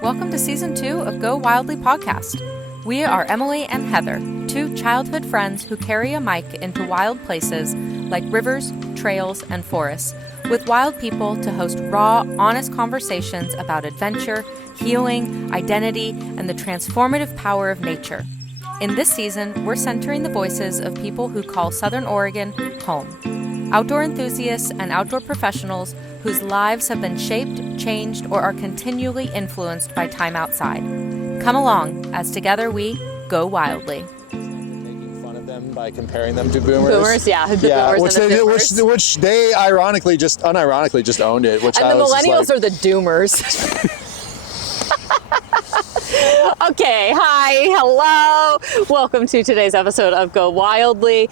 Welcome to Season 2 of Go Wildly podcast. We are Emily and Heather, two childhood friends who carry a mic into wild places like rivers, trails, and forests, with wild people to host raw, honest conversations about adventure, healing, identity, and the transformative power of nature. In this season, we're centering the voices of people who call Southern Oregon home. Outdoor enthusiasts and outdoor professionals whose lives have been shaped, changed, or are continually influenced by time outside. Come along as together we go wildly. Making fun of them by comparing them to boomers. Boomers, yeah. Boomers Which they unironically just owned it. Which and I the was millennials just like, are the doomers. Okay, hi, hello. Welcome to today's episode of Go Wildly.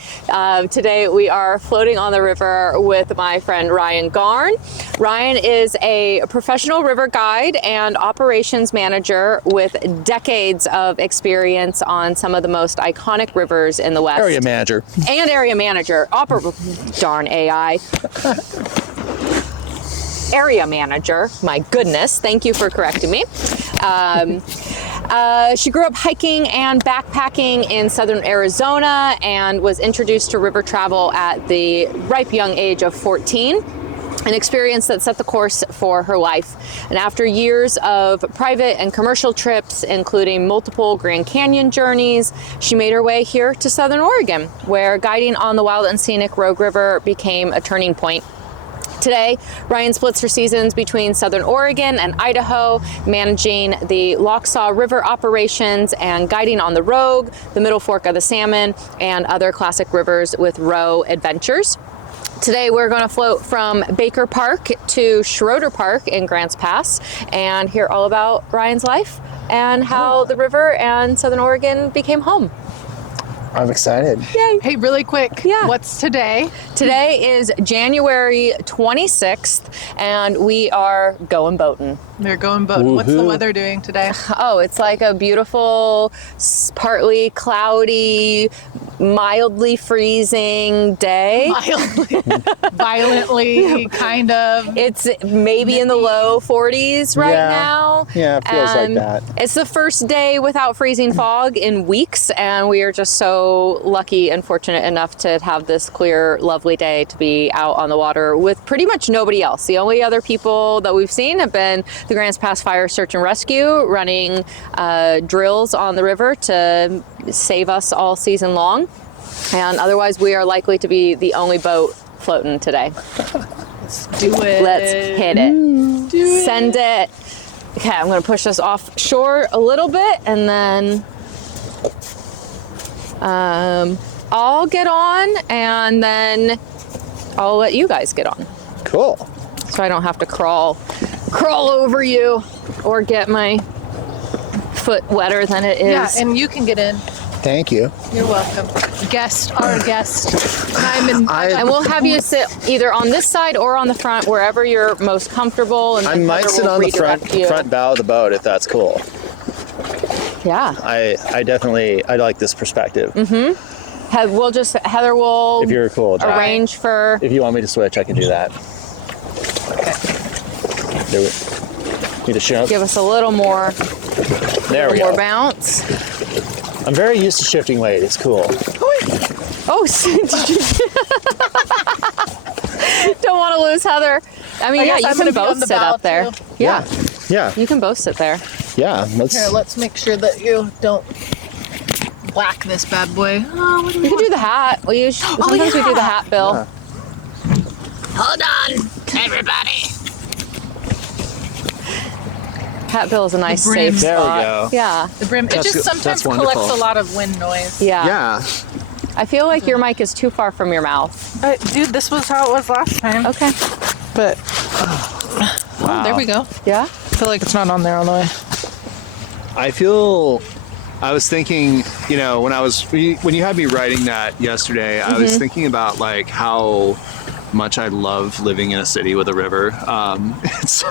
Today we are floating on the river with my friend Rian Garn. Rian is a professional river guide and operations manager with decades of experience on some of the most iconic rivers in the West. area manager. And area manager. Darn AI. Area manager. My goodness. Thank you for correcting me. She grew up hiking and backpacking in southern Arizona and was introduced to river travel at the ripe young age of 14. An experience that set the course for her life. And after years of private and commercial trips, including multiple Grand Canyon journeys, she made her way here to Southern Oregon, where guiding on the wild and scenic Rogue River became a turning point. Today, Rian splits her seasons between Southern Oregon and Idaho, managing the Lochsaw River operations and guiding on the Rogue, the Middle Fork of the Salmon, and other classic rivers with row adventures. Today, we're going to float from Baker Park to Schroeder Park in Grants Pass and hear all about Rian's life and how the river and Southern Oregon became home. I'm excited. Yay. Hey, really quick. Yeah. What's today? Today is January 26th, and we are going boating. We're going boating. What's the Woohoo. weather doing today? Oh, it's like a beautiful, partly cloudy, mildly freezing day. Mildly, violently, kind of. It's maybe in the low 40s right Yeah. now. Yeah, it feels like And that. It's the first day without freezing fog in weeks, and we are just so lucky and fortunate enough to have this clear, lovely day to be out on the water with pretty much nobody else. The only other people that we've seen have been the Grants Pass Fire Search and Rescue running drills on the river to save us all season long. And otherwise, we are likely to be the only boat floating today. Do it. Let's hit it. Do it. Send it. Okay, I'm going to push us offshore a little bit, and then I'll get on, and then I'll let you guys get on, Cool. so I don't have to crawl over you or get my foot wetter than it is. Yeah, and you can get in. Thank you. You're welcome. Our guest. And we'll have you sit either on this side or on the front, wherever you're most comfortable. And I then might Heather sit will on the redirect you. front bow of the boat if that's cool. Yeah. I definitely like this perspective. Heather will If you're cool with that. arrange for. If you want me to switch, I can do that. Okay. Do it. Need a shove. Give us a little more, There we more go. bounce. I'm very used to shifting weight. It's cool. Oh, did you? Don't want to lose Heather. I mean, I yeah, guess you I'm can gonna be on both the sit bow, up there. too. Yeah, Yeah. you can both sit there. Yeah. Here, let's make sure that you don't whack this bad boy. Oh, what do You can do the hat. Sometimes we do the hat, Bill. Yeah. Hold on, everybody. Hat Bill is a nice, The brim. safe There we spot. go. Yeah, The brim. It That's just good. sometimes That's collects wonderful. a lot of wind noise. yeah. Yeah. I feel like your mic is too far from your mouth. Dude, this was how it was last time. Okay. But Wow. there we go. Yeah. I feel like it's not on there all the way. I was thinking, when you had me writing that yesterday, I was thinking about like how much I love living in a city with a river. It's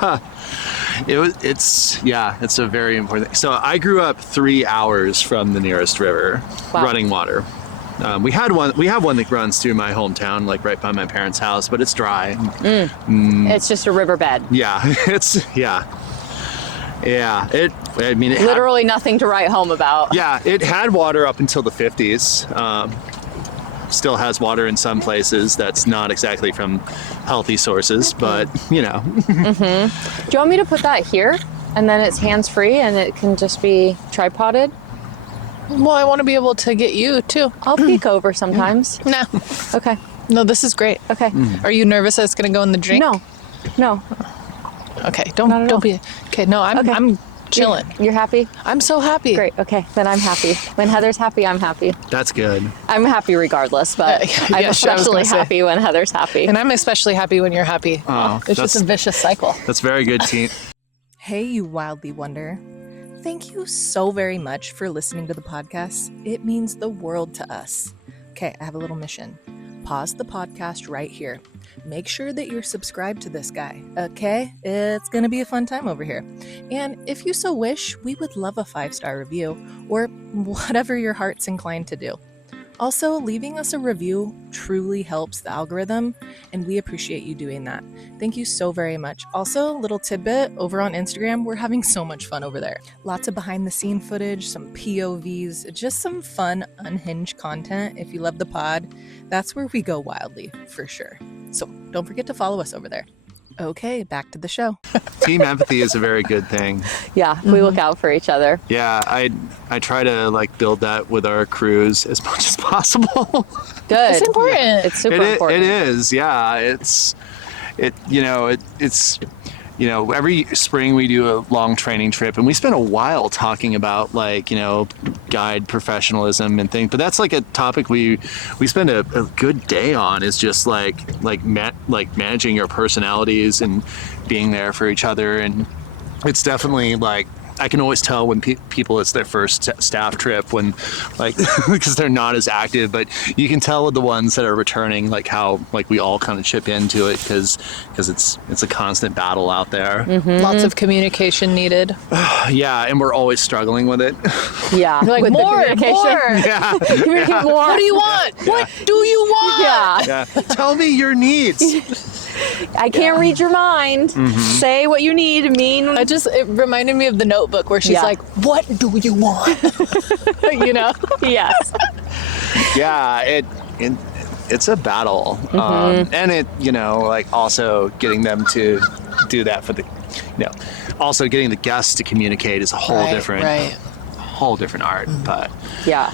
a very important thing. So I grew up 3 hours from the nearest river, running water. We have one that runs through my hometown, like right by my parents' house, but it's dry. It's just a riverbed. Yeah, Yeah, it Literally nothing to write home about. Yeah, it had water up until the 50s. Still has water in some places that's not exactly from healthy sources, but Do you want me to put that here? And then it's hands-free and it can just be tripoded? Well, I want to be able to get you too. I'll peek over sometimes. No. Okay. No, this is great. Okay. Are you nervous that it's going to go in the drink? No. Okay. Not at all. Don't be. Okay. No, I'm chilling. You're happy? I'm so happy. Great. Okay. Then I'm happy. When Heather's happy, I'm happy. that's good. I'm happy regardless, but I'm yeah, sure, I was especially gonna say. happy when Heather's happy. And I'm especially happy when you're happy. Oh, It's just a vicious cycle. That's very good, team. Hey, you wildly wonder. Thank you so very much for listening to the podcast. It means the world to us. Okay, I have a little mission. Pause the podcast right here. Make sure that you're subscribed to this guy, okay? It's gonna be a fun time over here. And if you so wish, we would love a 5-star review, or whatever your heart's inclined to do. Also, leaving us a review truly helps the algorithm, and we appreciate you doing that. Thank you so very much. Also, little tidbit, over on Instagram, we're having so much fun over there. Lots of behind-the-scene footage, some POVs, just some fun, unhinged content. If you love the pod, that's where we go wildly, for sure. So don't forget to follow us over there. Okay, back to the show. Team empathy is a very good thing. Yeah, we look out for each other. Yeah, I try to build that with our crews as much as possible. Good. It's important. It's super important. It is, yeah. Every spring we do a long training trip, and we spend a while talking about guide professionalism and things. But that's like a topic we spend a good day on, is just managing your personalities and being there for each other. And it's definitely I can always tell when people, it's their first staff trip, when because they're not as active, but you can tell with the ones that are returning how we all kind of chip into it, because it's a constant battle out there. Lots of communication needed. Yeah, and we're always struggling with it. Yeah. You're like, with the more. Yeah. communication more. What do you want? What do you want? Yeah. Yeah. Tell me your needs. I can't read your mind. Say what you need. It reminded me of the Notebook, where she's like, what do you want? Yes. Yeah, it's a battle. And it, also getting them to do that for the, also getting the guests to communicate is a whole different art. But yeah.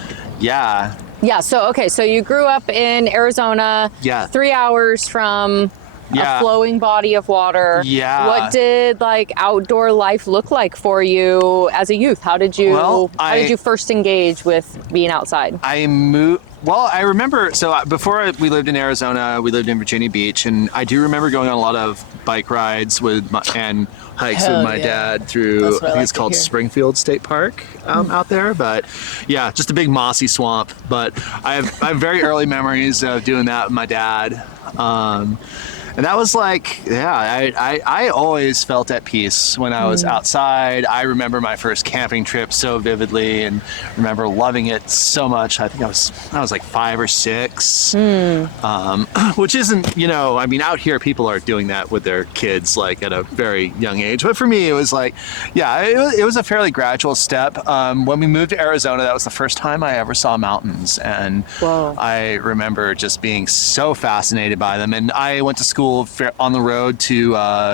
So you grew up in Arizona. Yeah. 3 hours from a flowing body of water. Yeah. What did outdoor life look like for you as a youth? How did you first engage with being outside? I remember, before we lived in Arizona, we lived in Virginia Beach, and I do remember going on a lot of bike rides and hikes with my dad through, I think it's called Springfield State Park out there. But yeah, just a big mossy swamp. But I have very early memories of doing that with my dad. And that was I always felt at peace when I was outside. I remember my first camping trip so vividly, and remember loving it so much. I think I was 5 or 6, which isn't, out here people are doing that with their kids at a very young age. But for me, it was it was a fairly gradual step. When we moved to Arizona, that was the first time I ever saw mountains, and I remember just being so fascinated by them. And I went to school on the road to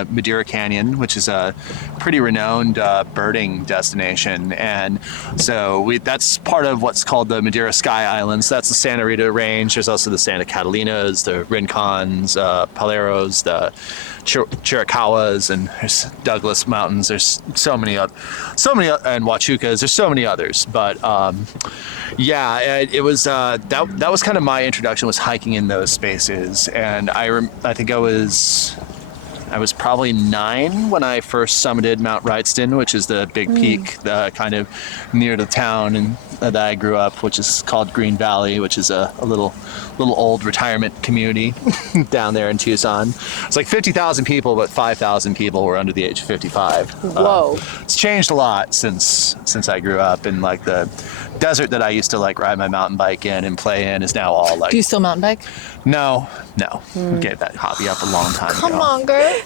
Madeira Canyon, which is a pretty renowned birding destination. And so that's part of what's called the Madeira Sky Islands. That's the Santa Rita Range. There's also the Santa Catalinas, the Rincons, Paleros, the Chiricahuas, and there's Douglas Mountains. There's so many, and Huachucas. There's so many others. But it was that was kind of my introduction, was hiking in those spaces. And I think I was probably 9 when I first summited Mount Wrightston, which is the big peak kind of near the town and that I grew up, which is called Green Valley, which is a little old retirement community down there in Tucson. It's 50,000 people, but 5,000 people were under the age of 55. Whoa. It's changed a lot since I grew up, and the desert that I used to ride my mountain bike in and play in is now all Do you still mountain bike? No. Gave that hobby up a long time ago. Come on, girl.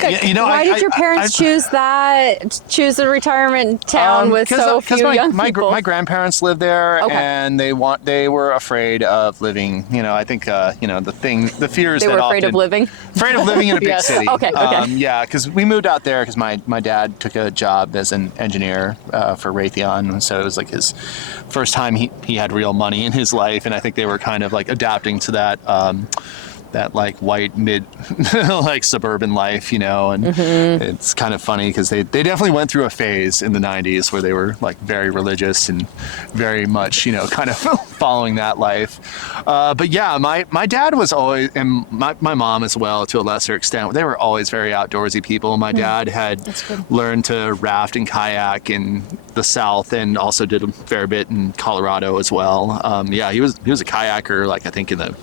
Why did your parents choose a retirement town with so few young people? My grandparents lived there, Okay. and they were afraid of living. I think the fears They that were afraid of living? Afraid of living in a big Yes. city. Okay. Yeah, because we moved out there because my dad took a job as an engineer for Raytheon, so it was like his first time he had real money in his life, and I think they were kind of like adapting to that like white mid like suburban life, and it's kind of funny because they definitely went through a phase in the 90s where they were like very religious and very much kind of following that life, but yeah, my dad was always, and my mom as well to a lesser extent, they were always very outdoorsy people. My dad had learned to raft and kayak in the South and also did a fair bit in Colorado as well. Yeah, he was a kayaker, like I think in the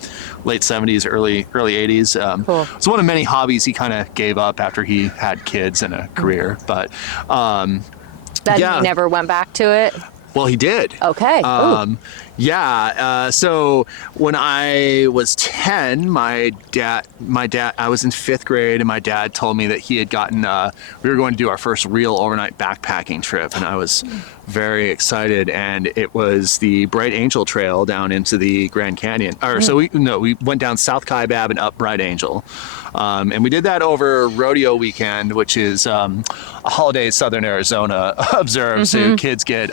late 70s, early 80s. Cool. It's one of many hobbies he kind of gave up after he had kids and a career. But He never went back to it? well, he did. Okay. So when I was 10, my dad, I was in 5th grade, and my dad told me that he had gotten, we were going to do our first real overnight backpacking trip, and I was very excited, and it was the Bright Angel Trail down into the Grand Canyon. So we went down South Kaibab and up Bright Angel. And we did that over rodeo weekend, which is a holiday Southern Arizona observed. So kids get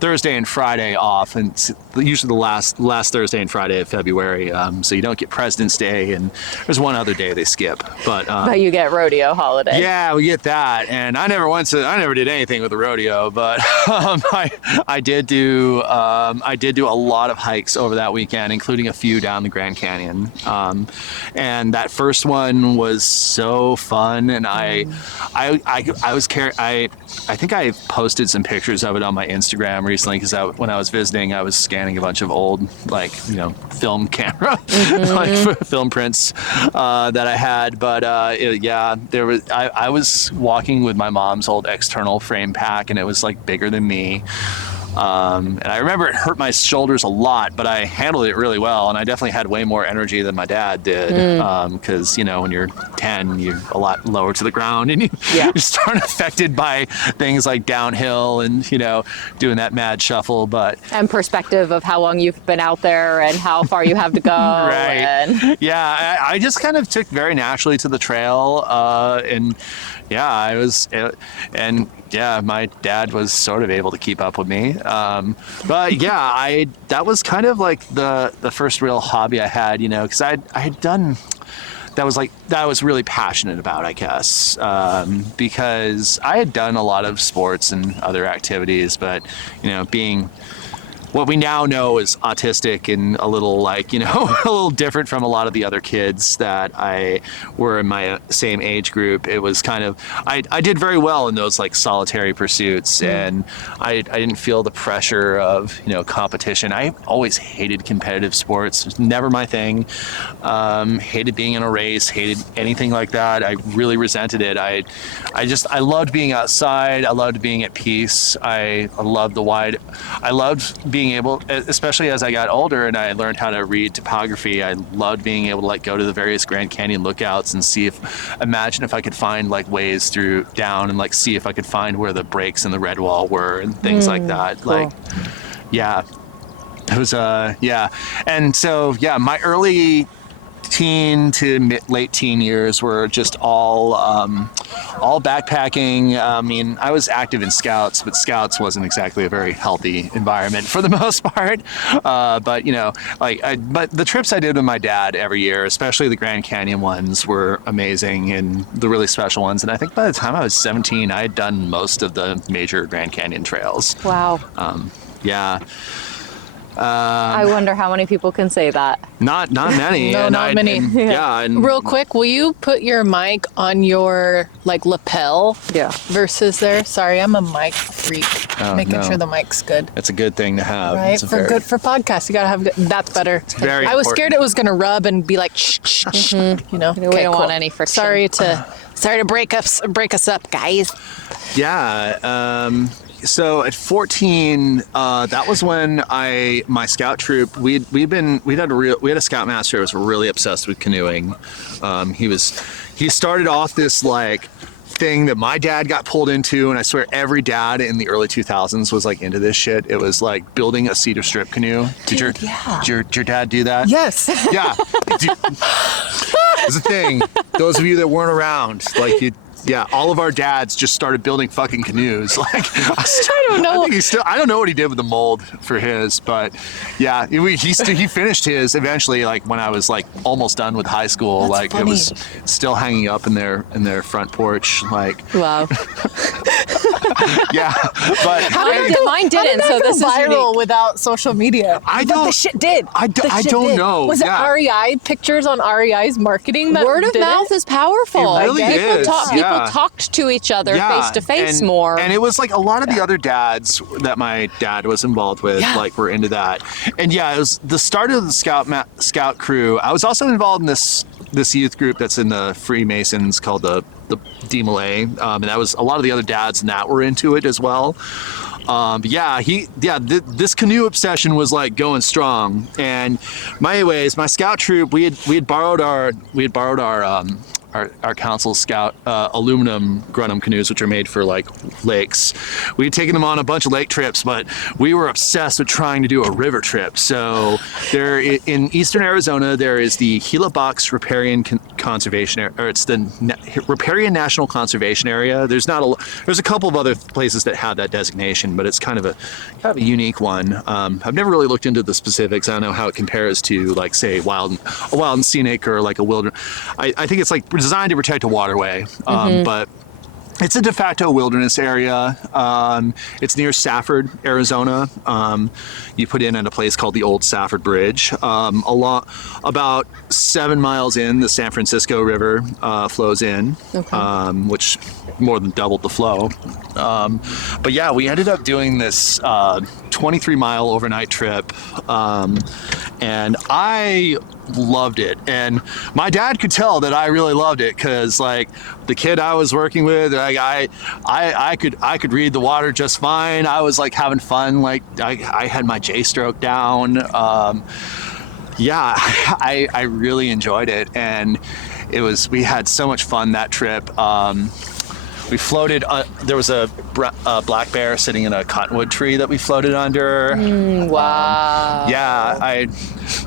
Thursday and Friday off, and it's usually the last Thursday and Friday of February. So you don't get President's Day, and there's one other day they skip. But you get rodeo holiday. yeah, we get that. And I never did anything with the rodeo, but I did do a lot of hikes over that weekend, including a few down the Grand Canyon. And that first one was so fun, and I think I posted some pictures of it on my Instagram recently, because when I was visiting, I was scanning a bunch of old film camera film prints that I had. But I was walking with my mom's old external frame pack, and it was like bigger than me. And I remember it hurt my shoulders a lot, but I handled it really well, and I definitely had way more energy than my dad did, because when you're 10, you're a lot lower to the ground, and you start affected by things like downhill and doing that mad shuffle. And perspective of how long you've been out there and how far you have to go. Right. Yeah, I just kind of took very naturally to the trail, my dad was sort of able to keep up with me. That was kind of like the first real hobby I had, because I had done, that I was really passionate about, I guess, because I had done a lot of sports and other activities, but, being what we now know is autistic and a little a little different from a lot of the other kids that I were in my same age group. It was kind of, I did very well in those solitary pursuits, and I didn't feel the pressure of, competition. I always hated competitive sports. It was never my thing. Hated being in a race, hated anything like that. I really resented it. I loved being outside. I loved being at peace. I loved being able, especially as I got older and I learned how to read topography, I loved being able to go to the various Grand Canyon lookouts and imagine if I could find ways down and see if I could find where the breaks in the red wall were and things like that. Cool. It was and so my early teen to late teen years were just all backpacking. I mean, I was active in Scouts, but Scouts wasn't exactly a very healthy environment for the most part. But the trips I did with my dad every year, especially the Grand Canyon ones, were amazing, and the really special ones. And I think by the time I was 17, I had done most of the major Grand Canyon trails. Wow. I wonder how many people can say that. Not many. No, not many. And real quick, will you put your mic on your lapel? Yeah. Versus there. Sorry, I'm a mic freak. Making sure the mic's good. It's a good thing to have. Right. Good for podcasts. You gotta have good. That's better. Very I was important. scared it was gonna rub and be like shh, shh, shh. We don't want any friction. Sorry to break us up, guys. Yeah. So at 14, that was when my scout troop, we had a scoutmaster who was really obsessed with canoeing. He he started off this like thing that my dad got pulled into, and I swear every dad in the early 2000s was like into this shit. It was like building a cedar strip canoe. Did your dad do that? Yes. Yeah. It's a thing. Those of you that weren't around, like all of our dads just started building fucking canoes. Like I don't know. I don't know what he did with the mold for his, but yeah, he finished his eventually. Like when I was like almost done with high school, That's like funny. it was still hanging up in their front porch. Like Wow. yeah, but Mine didn't. So this is viral unique. without social media. I But don't- the shit did. I don't know. Was Yeah. it REI pictures on REI's marketing? That Word of did mouth it? is powerful. It really is, People yeah. talked to each other face to face and, more. And it was like a lot of the other dads that my dad was involved with, like were into that. And yeah, it was the start of the scout crew. I was also involved in this youth group that's in the Freemasons called the DMLA, and that was a lot of the other dads and that were into it as well. But this canoe obsession was like going strong. And my scout troop, we had borrowed our council scout aluminum Grunham canoes, which are made for like lakes. We had taken them on a bunch of lake trips, but we were obsessed with trying to do a river trip. So there in eastern Arizona, there is the Gila Riparian Conservation Area, or it's the Riparian National Conservation Area. There's a couple of other places that have that designation, but it's kind of a unique one. I've never really looked into the specifics. I don't know how it compares to like say a wild and scenic or like a wilderness. I think it's like designed to protect a waterway, but it's a de facto wilderness area. It's near Safford, Arizona. You put in at a place called the Old Safford Bridge. About 7 miles in, the San Francisco River flows in, which more than doubled the flow. But yeah, we ended up doing this 23-mile overnight trip, and I loved it. And my dad could tell that I really loved it because like the kid I was working with, like I could read the water just fine. I was like having fun. Like I had my J-stroke down. I really enjoyed it, and we had so much fun that trip. We floated. There was a black bear sitting in a cottonwood tree that we floated under. Wow. I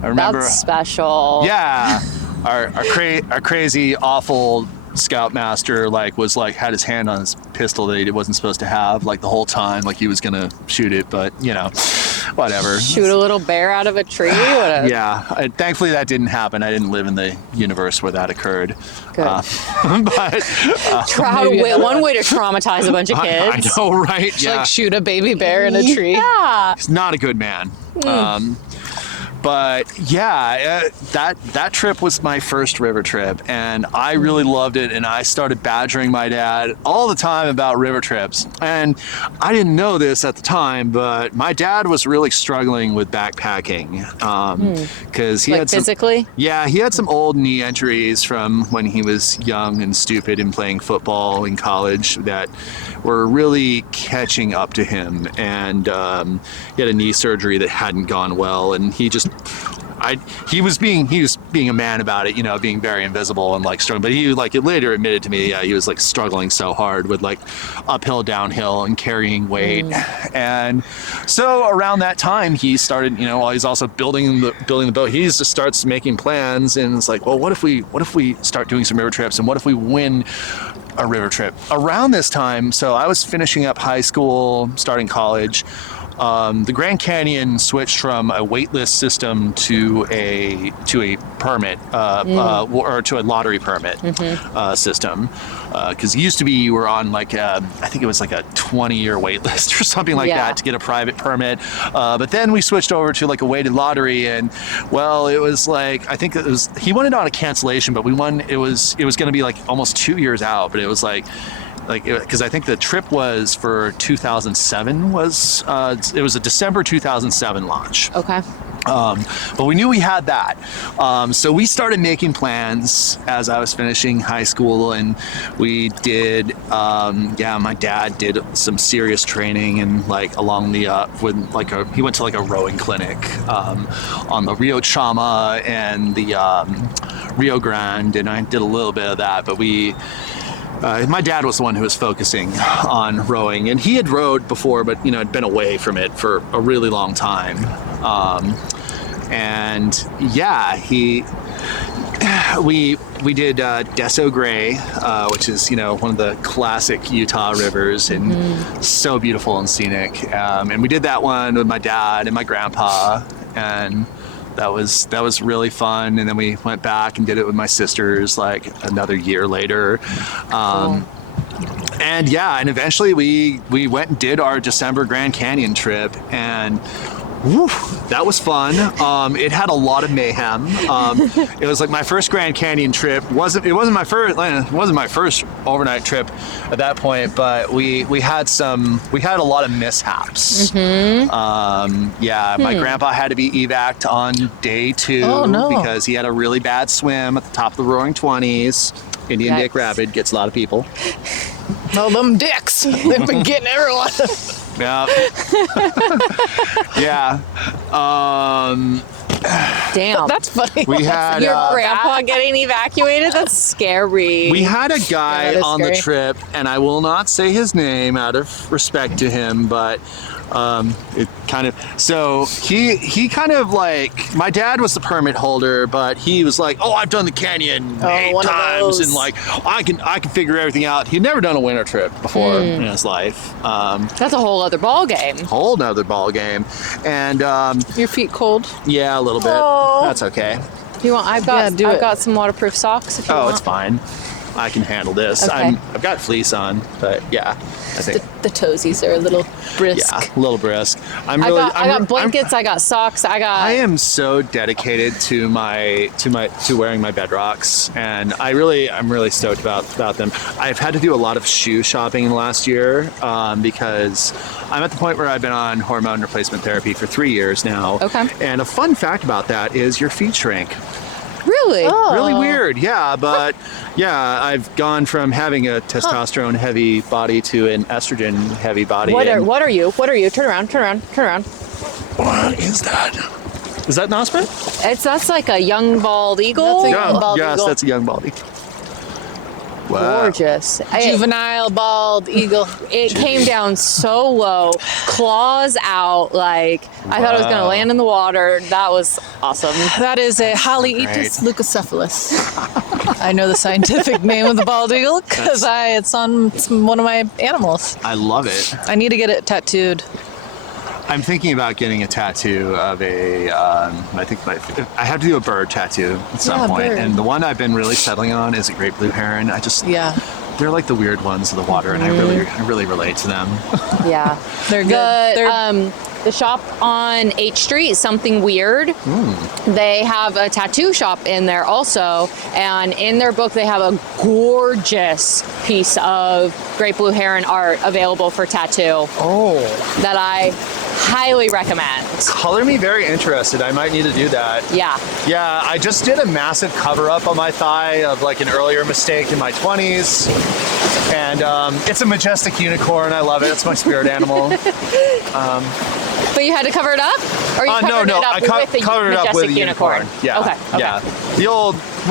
remember. That's special. Yeah, our crazy awful scoutmaster had his hand on his pistol that he wasn't supposed to have like the whole time, like he was gonna shoot it, but whatever. Shoot a little bear out of a tree. Thankfully that didn't happen. I didn't live in the universe where that occurred. Good. But one way to traumatize a bunch of kids. I know, right? Just, like shoot a baby bear in a tree. Yeah. He's not a good man. But yeah, that trip was my first river trip, and I really loved it. And I started badgering my dad all the time about river trips. And I didn't know this at the time, but my dad was really struggling with backpacking because he had physically. he had some old knee injuries from when he was young and stupid and playing football in college that were really catching up to him. And he had a knee surgery that hadn't gone well, and he was being a man about it, being very invisible and like struggling. But he later admitted to me, he was like struggling so hard with like uphill, downhill, and carrying weight. And so around that time, he started, while he's also building the boat, he just starts making plans. And it's like, well, what if we start doing some river trips, and what if we win a river trip around this time? So I was finishing up high school, starting college. The Grand Canyon switched from a waitlist system to a permit or to a lottery permit system. Because it used to be you were on I think it was like a 20-year wait list or something like that to get a private permit. But then we switched over to like a weighted lottery, and well, it was like, I think he wanted on a cancellation, but we won. It was going to be like almost 2 years out, but it was because I think the trip was for 2007 it was a December 2007 launch. Okay. But we knew we had that. So we started making plans as I was finishing high school, and we did, my dad did some serious training and along the, he went to a rowing clinic, on the Rio Chama and the, Rio Grande, and I did a little bit of that. But my dad was the one who was focusing on rowing, and he had rowed before, but had been away from it for a really long time. And yeah, we did Deso Gray, which is one of the classic Utah rivers, and so beautiful and scenic. And we did that one with my dad and my grandpa, and that was really fun. And then we went back and did it with my sisters like another year later. And yeah, and eventually we went and did our December Grand Canyon trip, and whew, that was fun. It had a lot of mayhem. It was like my first Grand Canyon trip. It wasn't my first overnight trip at that point, but we had a lot of mishaps. My grandpa had to be evac'd on day 2 because he had a really bad swim at the top of the Roaring 20s. Indian Dick Rapid gets a lot of people. Oh, them dicks. They've been getting everyone. Yeah. Yeah. Damn. That's funny. We had your grandpa getting evacuated? That's scary. We had a guy on the trip, and I will not say his name out of respect to him, but it kind of, so he kind of like, my dad was the permit holder, but he was like, oh, I've done the canyon 8 times, and like I can figure everything out. He'd never done a winter trip before in his life. That's a whole other ball game. Whole nother ball game. And your feet cold? Yeah, a little bit. Oh. That's okay. Do you want? I've got some waterproof socks. If you want. It's fine. I can handle this. Okay. I've got fleece on, but yeah, I think The toesies are a little brisk. yeah, a little brisk. I got blankets. I got socks. I am so dedicated to wearing my bedrocks, and I'm really stoked about them. I've had to do a lot of shoe shopping in the last year because I'm at the point where I've been on hormone replacement therapy for 3 years now. Okay. And a fun fact about that is your feet shrink. Really? Oh. Really weird, yeah, but yeah, I've gone from having a testosterone heavy body to an estrogen heavy body. What are you? Turn around. What is that? Is that an osprey? That's like a young bald eagle. That's a young bald yes, eagle. that's a young bald eagle. Wow. Gorgeous. Juvenile bald eagle. It came down so low, claws out, like I thought it was gonna land in the water. That was awesome. That is a Halietus leucocephalus. I know the scientific name of the bald eagle because it's on one of my animals. I love it. I need to get it tattooed. I'm thinking about getting a tattoo of I have to do a bird tattoo at some point. Bird. And the one I've been really settling on is a great blue heron. They're like the weird ones of the water, and I really relate to them. Yeah, They're good. The shop on H Street, Something Weird, they have a tattoo shop in there also, and in their book they have a gorgeous piece of great blue heron art available for tattoo. That I highly recommend. Color me very interested. I might need to do that. Yeah. Yeah, I just did a massive cover-up on my thigh of like an earlier mistake in my 20s. And it's a majestic unicorn. I love it. It's my spirit animal. But you had to cover it up? Or you covered it up I with the covered it up with a majestic unicorn? Yeah. Okay. Yeah. We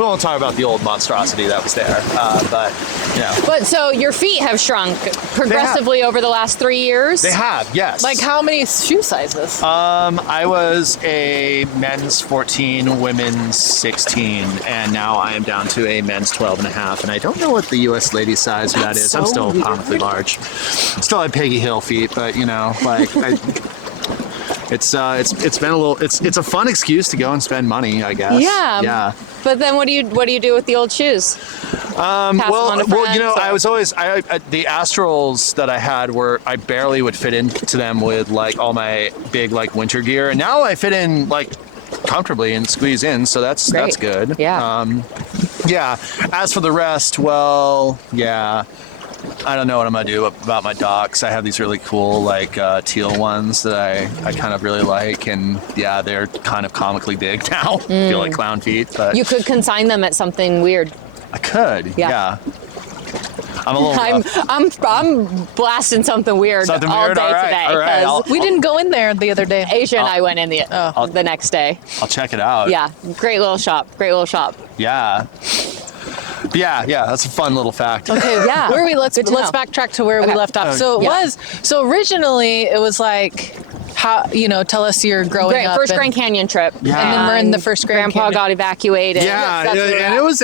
won't talk about the old monstrosity that was there. But, yeah. But so your feet have shrunk progressively over the last 3 years? They have, yes. Like how many shoe sizes? I was a men's 14, women's 16, and now I am down to a men's 12 and a half. And I don't know what the U.S. lady size for that is. I'm still comically large. Still have Peggy Hill feet, but it's been a little. It's a fun excuse to go and spend money, I guess. Yeah. Yeah. But then what do you do with the old shoes? Well, I was always the Astrals that I had I barely would fit into them with like all my big like winter gear, and now I fit in like comfortably and squeeze in, so that's good. Yeah. Yeah. As for the rest, well, yeah. I don't know what I'm gonna do about my docks. I have these really cool like teal ones that I kind of really like, and yeah, they're kind of comically big now. Feel like clown feet, but You could consign them at Something Weird. I could. Yeah. I'm a little rough. I'm blasting something weird all day today. All right. We didn't go in there the other day. Asia and I went in the next day. I'll check it out. Yeah, great little shop. Yeah. Yeah, that's a fun little fact. Okay, Yeah. Where are we? Let's Good to know. backtrack to where we left off. So originally it was like, how, tell us you're growing up. First Grand Canyon trip. Yeah. And then we're in the first Grand Grandpa Canyon. got evacuated. Yeah, and it was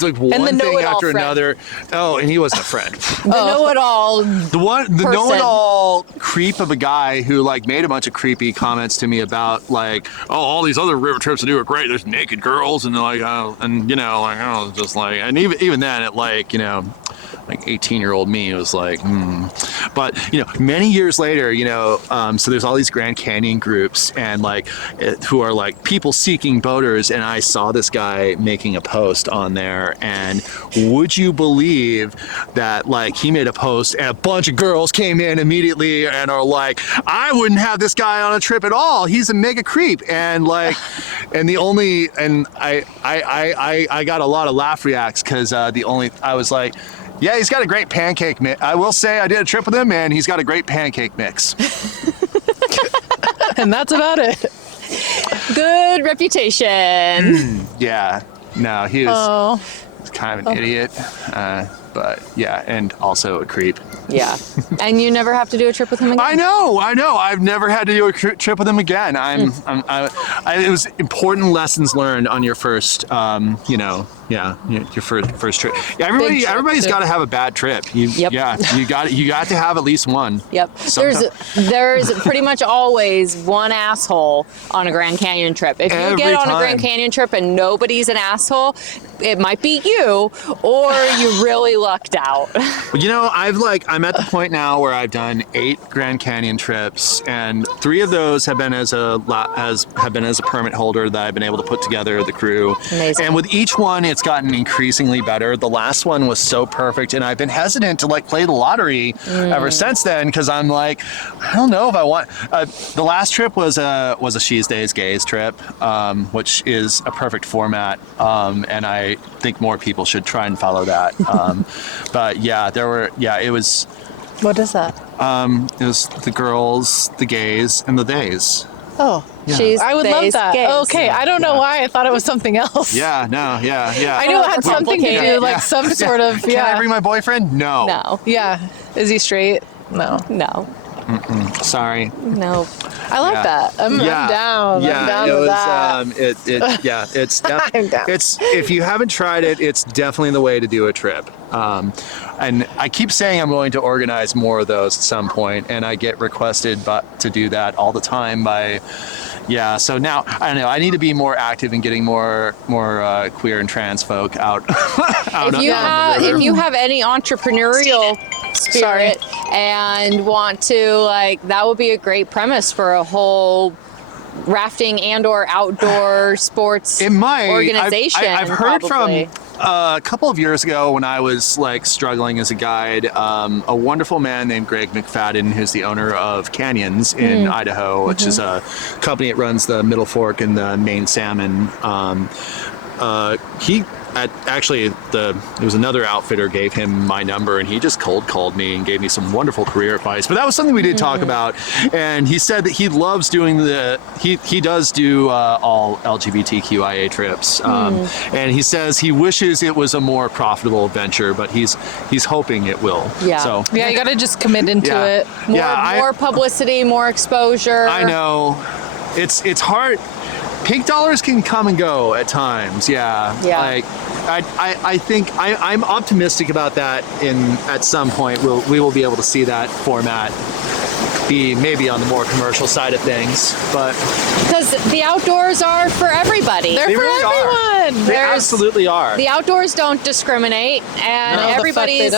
like one the thing know-it-all after friend. another. Oh, and he wasn't a friend. The know-it-all. The know-it-all creep of a guy who like made a bunch of creepy comments to me about like, oh, all these other river trips to do are great. There's naked girls and like, just like, and even then, it like, like 18-year-old me was like, But many years later, so there's all these Grand Canyon groups and like who are like people seeking boaters, and I saw this guy making a post on there, and would you believe that like he made a post and a bunch of girls came in immediately and are like, I wouldn't have this guy on a trip at all. He's a mega creep, and like, and I got a lot of laugh reacts because I was like, yeah, he's got a great pancake mix. I will say I did a trip with him, and he's got a great pancake mix. And that's about it. Good reputation. Yeah. No, he was kind of an idiot. But yeah, and also a creep. Yeah. And you never have to do a trip with him again? I know. I've never had to do a trip with him again. It was important lessons learned on your first, your first trip. Yeah, everybody's got to have a bad trip. You got to have at least one. Yep. There's pretty much always one asshole on a Grand Canyon trip. If you get on a Grand Canyon trip and nobody's an asshole, it might be you, or you really lucked out. I'm at the point now where I've done 8 Grand Canyon trips, and 3 of those have been as a permit holder that I've been able to put together the crew. Amazing. And with each one, it's gotten increasingly better. The last one was so perfect, and I've been hesitant to like play the lottery ever since then, because I'm like, I don't know if I want. The last trip was a She's Days Gays trip, which is a perfect format, and I think more people should try and follow that. But yeah, it was. What is that? It was the girls, the gays, and the theys. Oh, yeah. I would love that. Gays. Okay, I don't know why I thought it was something else. Yeah, no, yeah. I knew it had something to do, like some sort of. Can I bring my boyfriend? No. No. Yeah. Is he straight? No. No. Sorry. No. I like that. I'm down. Yeah, I'm down with that. It's I'm down. it's if you haven't tried it, it's definitely the way to do a trip. And I keep saying I'm going to organize more of those at some point, and I get requested to do that all the time by. Yeah, so now I don't know. I need to be more active in getting more queer and trans folk out. If you have any entrepreneurial spirit and want to that would be a great premise for a whole rafting and/or outdoor sports organization. I've heard probably. from. A couple of years ago, when I was like struggling as a guide, a wonderful man named Greg McFadden, who's the owner of Canyons in Idaho, which is a company that runs the Middle Fork and the Maine Salmon. It was another outfitter gave him my number, and he just cold called me and gave me some wonderful career advice. But that was something we did talk about, and he said that he loves doing he does do all LGBTQIA trips, and he says he wishes it was a more profitable venture, but he's hoping it will. Yeah. So Yeah, you got to just commit into it. More publicity, more exposure. I know, it's hard. Pink dollars can come and go at times. Yeah. Like, I think I'm optimistic about that. At some point, we will be able to see that format be maybe on the more commercial side of things, but because the outdoors are for everybody. They're for really everyone. They absolutely are. The outdoors don't discriminate, and everybody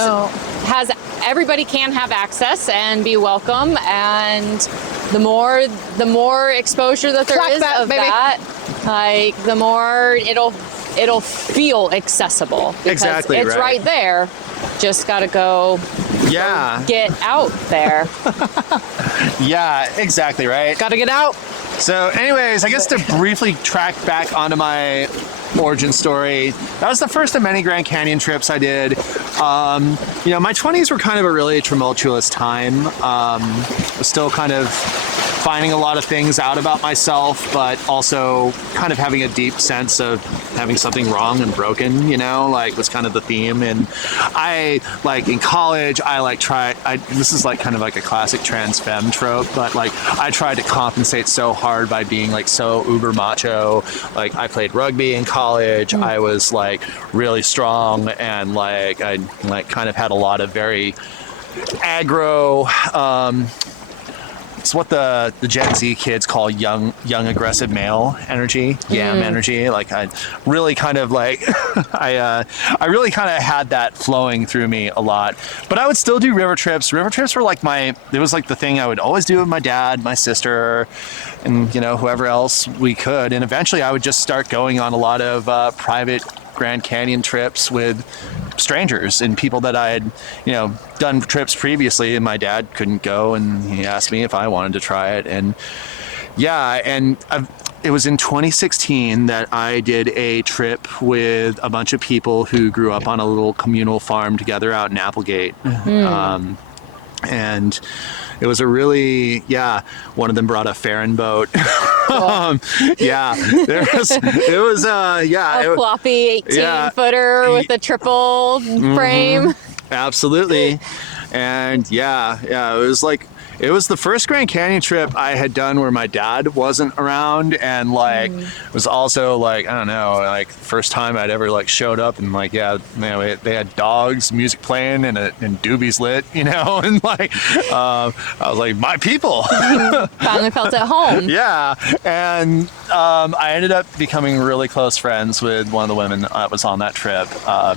can have access and be welcome, and the more exposure that there is of that, like the more it'll feel accessible. Exactly, it's right there. Just gotta go. Yeah. Get out there. Yeah, exactly right. Got to get out. So anyways, I guess to briefly track back onto my origin story, that was the first of many Grand Canyon trips I did. My 20s were kind of a really tumultuous time. Was still kind of finding a lot of things out about myself, but also kind of having a deep sense of having something wrong and broken, was kind of the theme. And I, in college, this is kind of like a classic trans femme trope, but I tried to compensate so hard by being so uber macho. I played rugby in college. I was really strong, and I kind of had a lot of very aggro, it's what the Gen Z kids call young aggressive male energy, yam energy. I really kind of I really kind of had that flowing through me a lot. But I would still do river trips. River trips were it was the thing I would always do with my dad, my sister, and whoever else we could. And eventually I would just start going on a lot of private Grand Canyon trips with strangers and people that I had, done trips previously, and my dad couldn't go, and he asked me if I wanted to try it. And it was in 2016 that I did a trip with a bunch of people who grew up on a little communal farm together out in Applegate. And it was a really, one of them brought a Farron boat. A floppy 18-footer with a triple frame. Absolutely. And it was the first Grand Canyon trip I had done where my dad wasn't around, and it was also I don't know, first time I'd ever showed up, and they had dogs, music playing, and doobies lit, and I was my people. Finally felt at home. Yeah. And I ended up becoming really close friends with one of the women that was on that trip,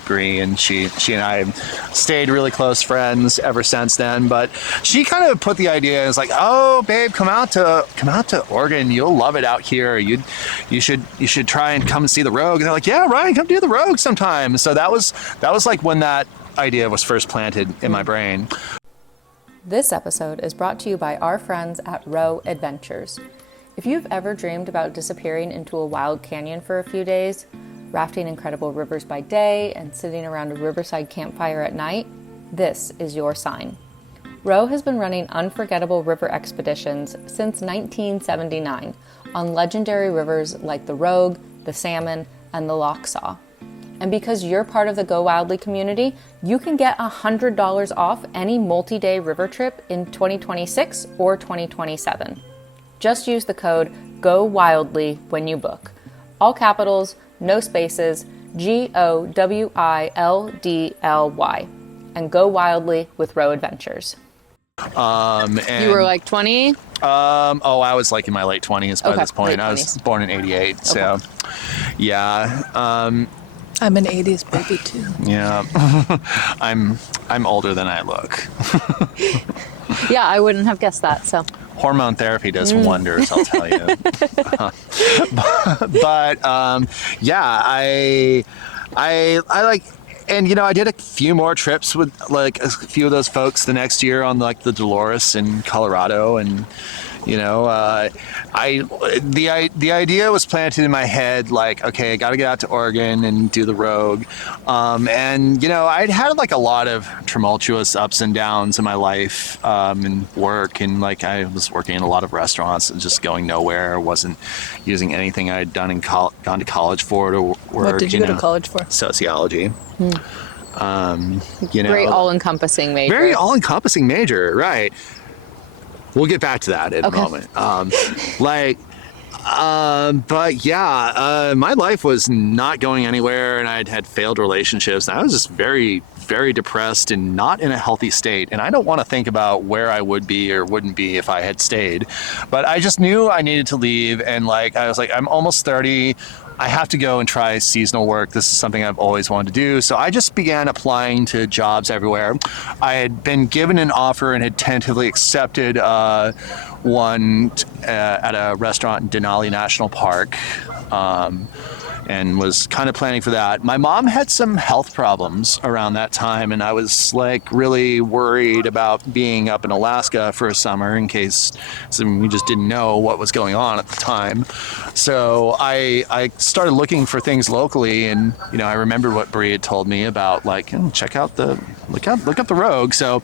Bree, and she and I have stayed really close friends ever since then. But she kind of put the idea is oh babe, come out to Oregon, you'll love it out here, you should try and come and see the Rogue. And they're yeah, Ryan, come do the Rogue sometime. So that was when that idea was first planted in my brain. This episode is brought to you by our friends at Row Adventures. If you've ever dreamed about disappearing into a wild canyon for a few days, rafting incredible rivers by day, and sitting around a riverside campfire at night, this is your sign. Row has been running unforgettable river expeditions since 1979 on legendary rivers like the Rogue, the Salmon, and the Lochsaw. And because you're part of the Go Wildly community, you can get $100 off any multi-day river trip in 2026 or 2027. Just use the code GOWILDLY when you book. All capitals, no spaces, GOWILDLY. And go wildly with Row Adventures. And you were 20? I was in my late 20s by this point. I was born in 88, so yeah. I'm an 80s baby too. Yeah. I'm older than I look. Yeah, I wouldn't have guessed that. So hormone therapy does wonders, I'll tell you. But I and I did a few more trips with a few of those folks the next year on the Dolores in Colorado, and the idea was planted in my head okay, I got to get out to Oregon and do the Rogue, and I'd had a lot of tumultuous ups and downs in my life, and work, and I was working in a lot of restaurants and just going nowhere, wasn't using anything I'd done gone to college for to work. What did you go to college for? Sociology. Very all-encompassing major. Very all-encompassing major, right. We'll get back to that in a moment. But yeah, my life was not going anywhere, and I'd had failed relationships, and I was just very, very depressed and not in a healthy state. And I don't want to think about where I would be or wouldn't be if I had stayed, but I just knew I needed to leave. And I was I'm almost 30. I have to go and try seasonal work. This is something I've always wanted to do. So I just began applying to jobs everywhere. I had been given an offer and had tentatively accepted one at a restaurant in Denali National Park. And was kind of planning for that. My mom had some health problems around that time, and I was like really worried about being up in Alaska for a summer in case we just didn't know what was going on at the time. So I started looking for things locally, and I remember what Bree had told me about like look up the Rogue. So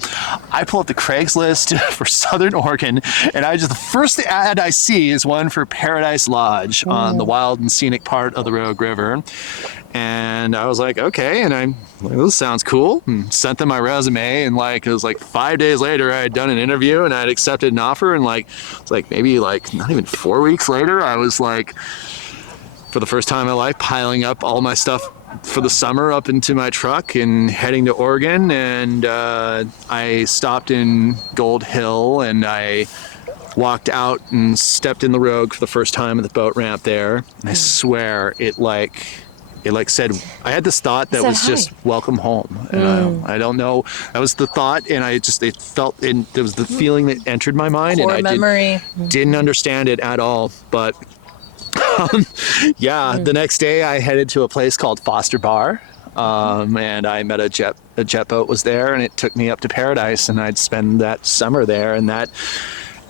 I pull up the Craigslist for Southern Oregon, and the first ad I see is one for Paradise Lodge on the wild and scenic part of the Rogue River. And I was like, okay, and this sounds cool, and sent them my resume, and it was 5 days later I had done an interview and I had accepted an offer, and maybe not even 4 weeks later I was for the first time in my life piling up all my stuff for the summer up into my truck and heading to Oregon. And I stopped in Gold Hill, and I walked out and stepped in the Rogue for the first time at the boat ramp there. And I swear it said, I had this thought that was just welcome home. And I don't know, that was the thought, and it felt, and there was the feeling that entered my mind. Core and I memory. didn't understand it at all. But the next day I headed to a place called Foster Bar. And I met a jet boat was there, and it took me up to Paradise, and I'd spend that summer there, and that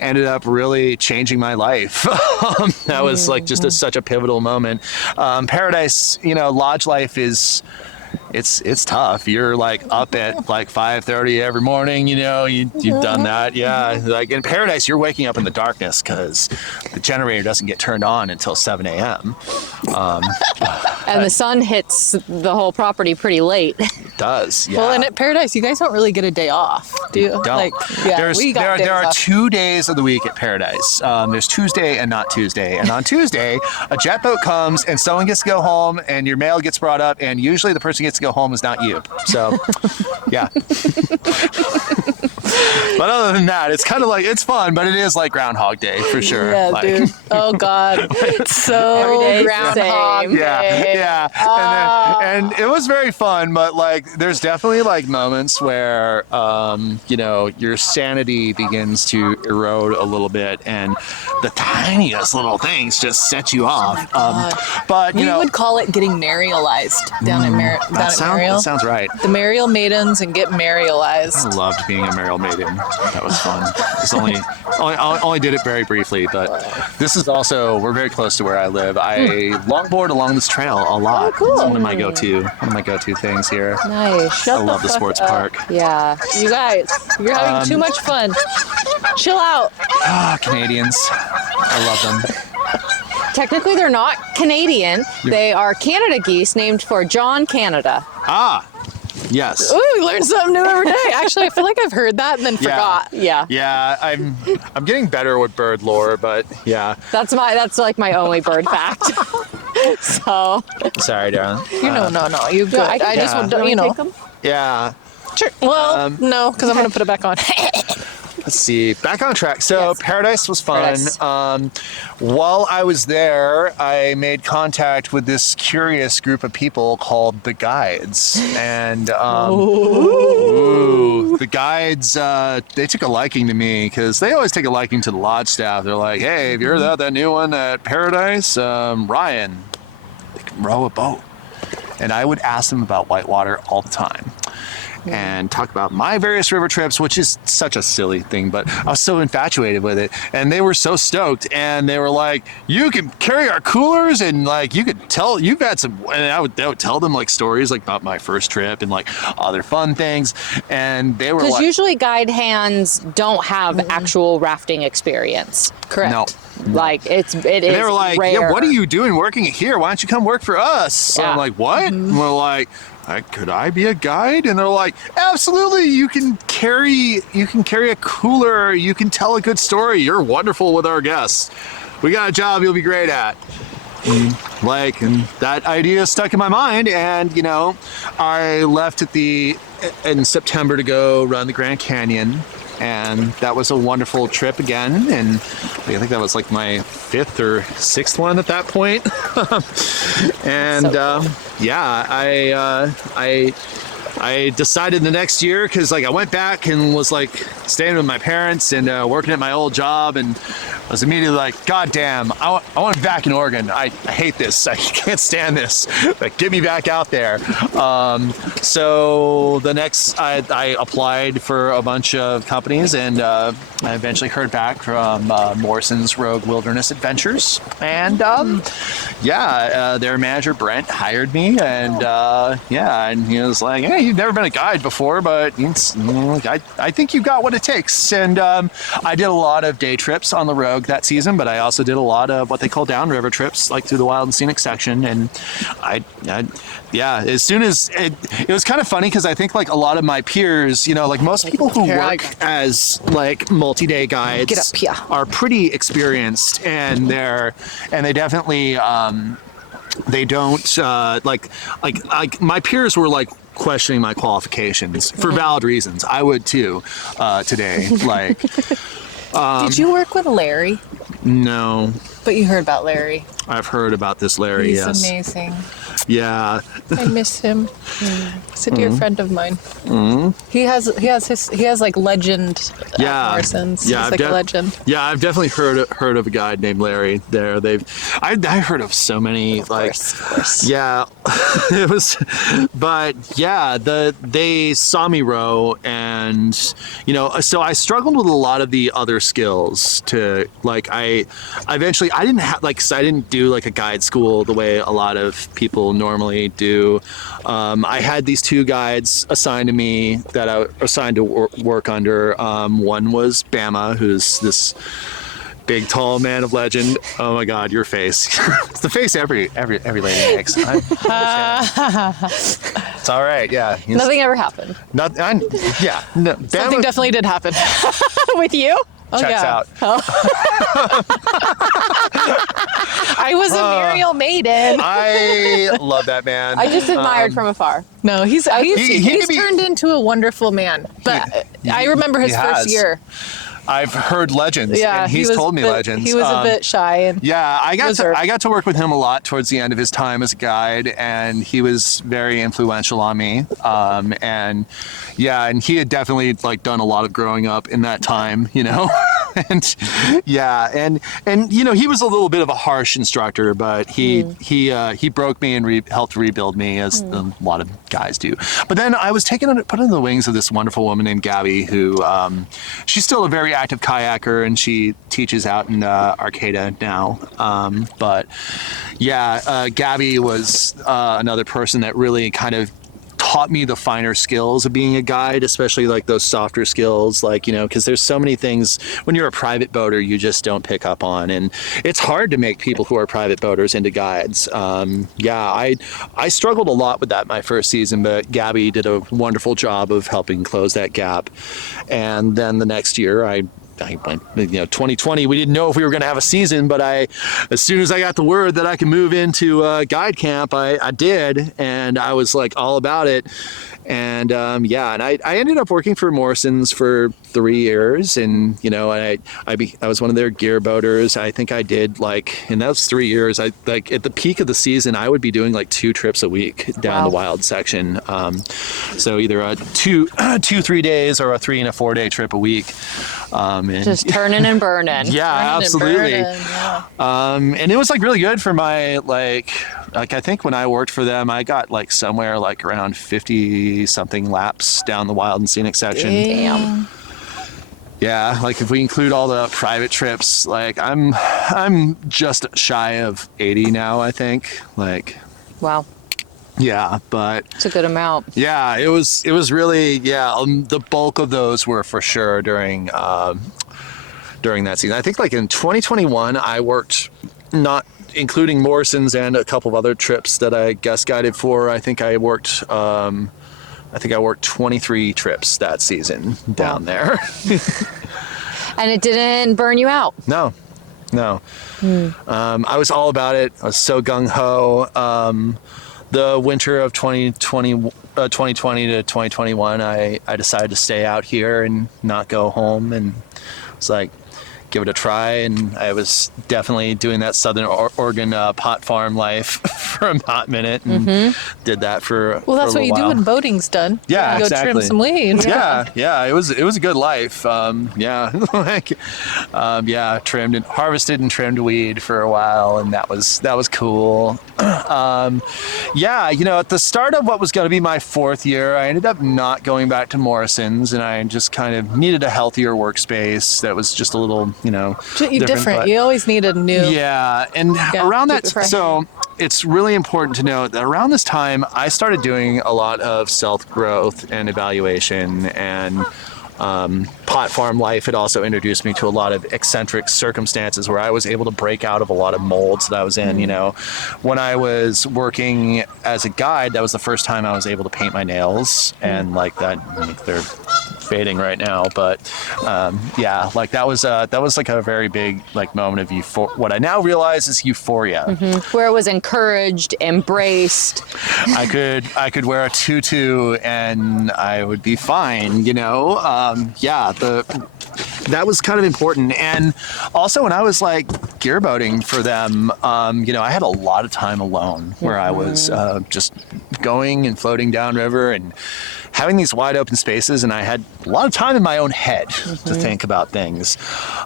ended up really changing my life. That was such a pivotal moment. Paradise, lodge life is, it's tough. You're up at 5:30 every morning, you've done that. Yeah. In Paradise, you're waking up in the darkness because the generator doesn't get turned on until 7 a.m. And the sun hits the whole property pretty late. It does. Yeah. Well, and at Paradise, you guys don't really get a day off, do you? Don't. There are 2 days of the week at Paradise. There's Tuesday and not Tuesday. And on Tuesday, a jet boat comes and someone gets to go home, and your mail gets brought up, and usually the person gets to go home is not you. So, yeah. But other than that, it's kind of it's fun, but it is like Groundhog Day for sure. Yeah, dude. Oh God, so every day Groundhog Day. Yeah. And it was very fun, but there's definitely moments where your sanity begins to erode a little bit, and the tiniest little things just set you off. But we would call it getting Marialized down at Mariel. That sounds right. The Mariel Maidens and get Marialized. I loved being a Mariel Maiden. That was fun. It's only did it very briefly, but this is also, we're very close to where I live. I longboard along this trail a lot. Oh, cool. It's one of my go-to things here. Nice. I love the sports park. Yeah. You guys, you're having too much fun. Chill out. Canadians. I love them. Technically, they're not Canadian. They are Canada geese named for John Canada. Yes. Ooh, we learn something new every day. Actually, I feel like I've heard that and then forgot. Yeah. Yeah, I'm getting better with bird lore, but yeah. That's my only bird fact. So. Sorry, darling. No. You good. I just want to, take them? Yeah. Sure. Well, no, because I'm going to put it back on. Let's see. Back on track. So Yes. Paradise was fun. Paradise. While I was there, I made contact with this curious group of people called the Guides. And the Guides, they took a liking to me because they always take a liking to the lodge staff. They're like, hey, have you heard about that new one at Paradise? Ryan, they can row a boat. And I would ask them about whitewater all the time. And talk about my various river trips, which is such a silly thing, but I was so infatuated with it. And they were so stoked, and they were like, you can carry our coolers, and you could tell, you've had some, and I would tell them stories about my first trip and other fun things. And they were Because usually guide hands don't have actual rafting experience. Correct. No. It is. They were like, rare. yeah, what are you doing working here? Why don't you come work for us? So Yeah. I'm like, what? And we're like, could I be a guide? And they're like, absolutely. You can carry a cooler. You can tell a good story. You're wonderful with our guests. We got a job you'll be great at. And that idea stuck in my mind. And, I left in September to go run the Grand Canyon. and that was a wonderful trip again. And I think that was like my 5th or 6th one at that point. And So cool. I decided the next year, because like I went back and was like staying with my parents and working at my old job, and I was immediately like, God damn, I want to be back in Oregon. I hate this. I can't stand this. Like, get me back out there. So the next, I applied for a bunch of companies, and I eventually heard back from Morrison's Rogue Wilderness Adventures. And their manager Brent hired me, and and he was like, hey, you've never been a guide before, but I think you've got what it takes. And I did a lot of day trips on the Rogue that season, but I also did a lot of what they call downriver trips, like through the wild and scenic section. And as soon as it was kind of funny, because I think like a lot of my peers, like most people who work as like multi-day guides are pretty experienced, and they definitely they don't like my peers were like questioning my qualifications for valid reasons. I would too today. Like, did you work with Larry? No. But you heard about Larry. I've heard about this Larry. He's yes. amazing. Yeah. I miss him. He's a dear friend of mine. He has like legend at Morrison's. Yeah, he's like a legend. Yeah, I've definitely heard of a guy named Larry there. I heard of so many Of course. Yeah. It was, but yeah, they saw me row, and so I struggled with a lot of the other skills to like I didn't have like, 'cause I didn't do like a guide school the way a lot of people normally do. I had these 2 guides assigned to me that I was assigned to work under. One was Bama, who's this big, tall man of legend. Oh my God, your face! It's the face every lady makes. It's all right. Yeah. Nothing ever happened. No, Something Bama definitely did happen. With you? checks out. I was a Muriel maiden. I love that man. I just admired from afar. No, he's could be- turned into a wonderful man. But I remember his he first has. year. I've heard legends, Yeah, and he's told me but legends. He was a bit shy. And Yeah, I reserved. got to work with him a lot towards the end of his time as a guide, and he was very influential on me. And he had definitely like done a lot of growing up in that time, and he was a little bit of a harsh instructor, but he broke me and helped rebuild me, as a lot of guys do. But then I was put under the wings of this wonderful woman named Gabby, who she's still a very active kayaker, and she teaches out in Arcata now. Gabby was another person that really kind of taught me the finer skills of being a guide, especially like those softer skills, like, because there's so many things when you're a private boater you just don't pick up on, and it's hard to make people who are private boaters into guides. I struggled a lot with that my first season, but Gabby did a wonderful job of helping close that gap. And then the next year, 2020, we didn't know if we were going to have a season, but as soon as I got the word that I could move into guide camp, I did, and I was like all about it. And I ended up working for Morrison's for 3 years, and I was one of their gear boaters. I think I did in those 3 years, at the peak of the season, I would be doing like 2 trips a week down the wild section. So either a 3 days or a 3 and a 4 day trip a week. Just turning and burning. Yeah, absolutely. And it was really good for my I think when I worked for them, I got somewhere around 50 something laps down the wild and scenic section. Damn. Yeah, if we include all the private trips, I'm just shy of 80 now, I think. Wow. Yeah, but it's a good amount. Yeah, it was really the bulk of those were for sure during that season. I think in 2021 I worked, not including Morrison's and a couple of other trips that I guest guided for. I think I worked 23 trips that season down there. And it didn't burn you out? No. I was all about it. I was so gung-ho. The winter of 2020 2020 to 2021, I decided to stay out here and not go home, and was like, give it a try. And I was definitely doing that Southern Oregon pot farm life for a hot minute, and did that for Well, that's for a what you while. do when boating's done. Yeah, you go exactly. trim some weeds. Yeah, it was a good life. Trimmed and harvested and trimmed weed for a while, and that was cool. At the start of what was going to be my 4th year, I ended up not going back to Morrison's, and I just kind of needed a healthier workspace that was just a little, Different. but- You always need a new. Yeah, and around that, keep it fresh. so it's really important to note that around this time, I started doing a lot of self-growth and evaluation, and pot farm life had also introduced me to a lot of eccentric circumstances where I was able to break out of a lot of molds that I was in. When I was working as a guide, that was the first time I was able to paint my nails, and like that, they're fading right now, but that was like a very big moment of what I now realize is euphoria. Where it was encouraged, embraced. I could wear a tutu and I would be fine, that was kind of important. And also when I was like gear boating for them, I had a lot of time alone where I was just going and floating downriver and having these wide open spaces, and I had a lot of time in my own head to think about things.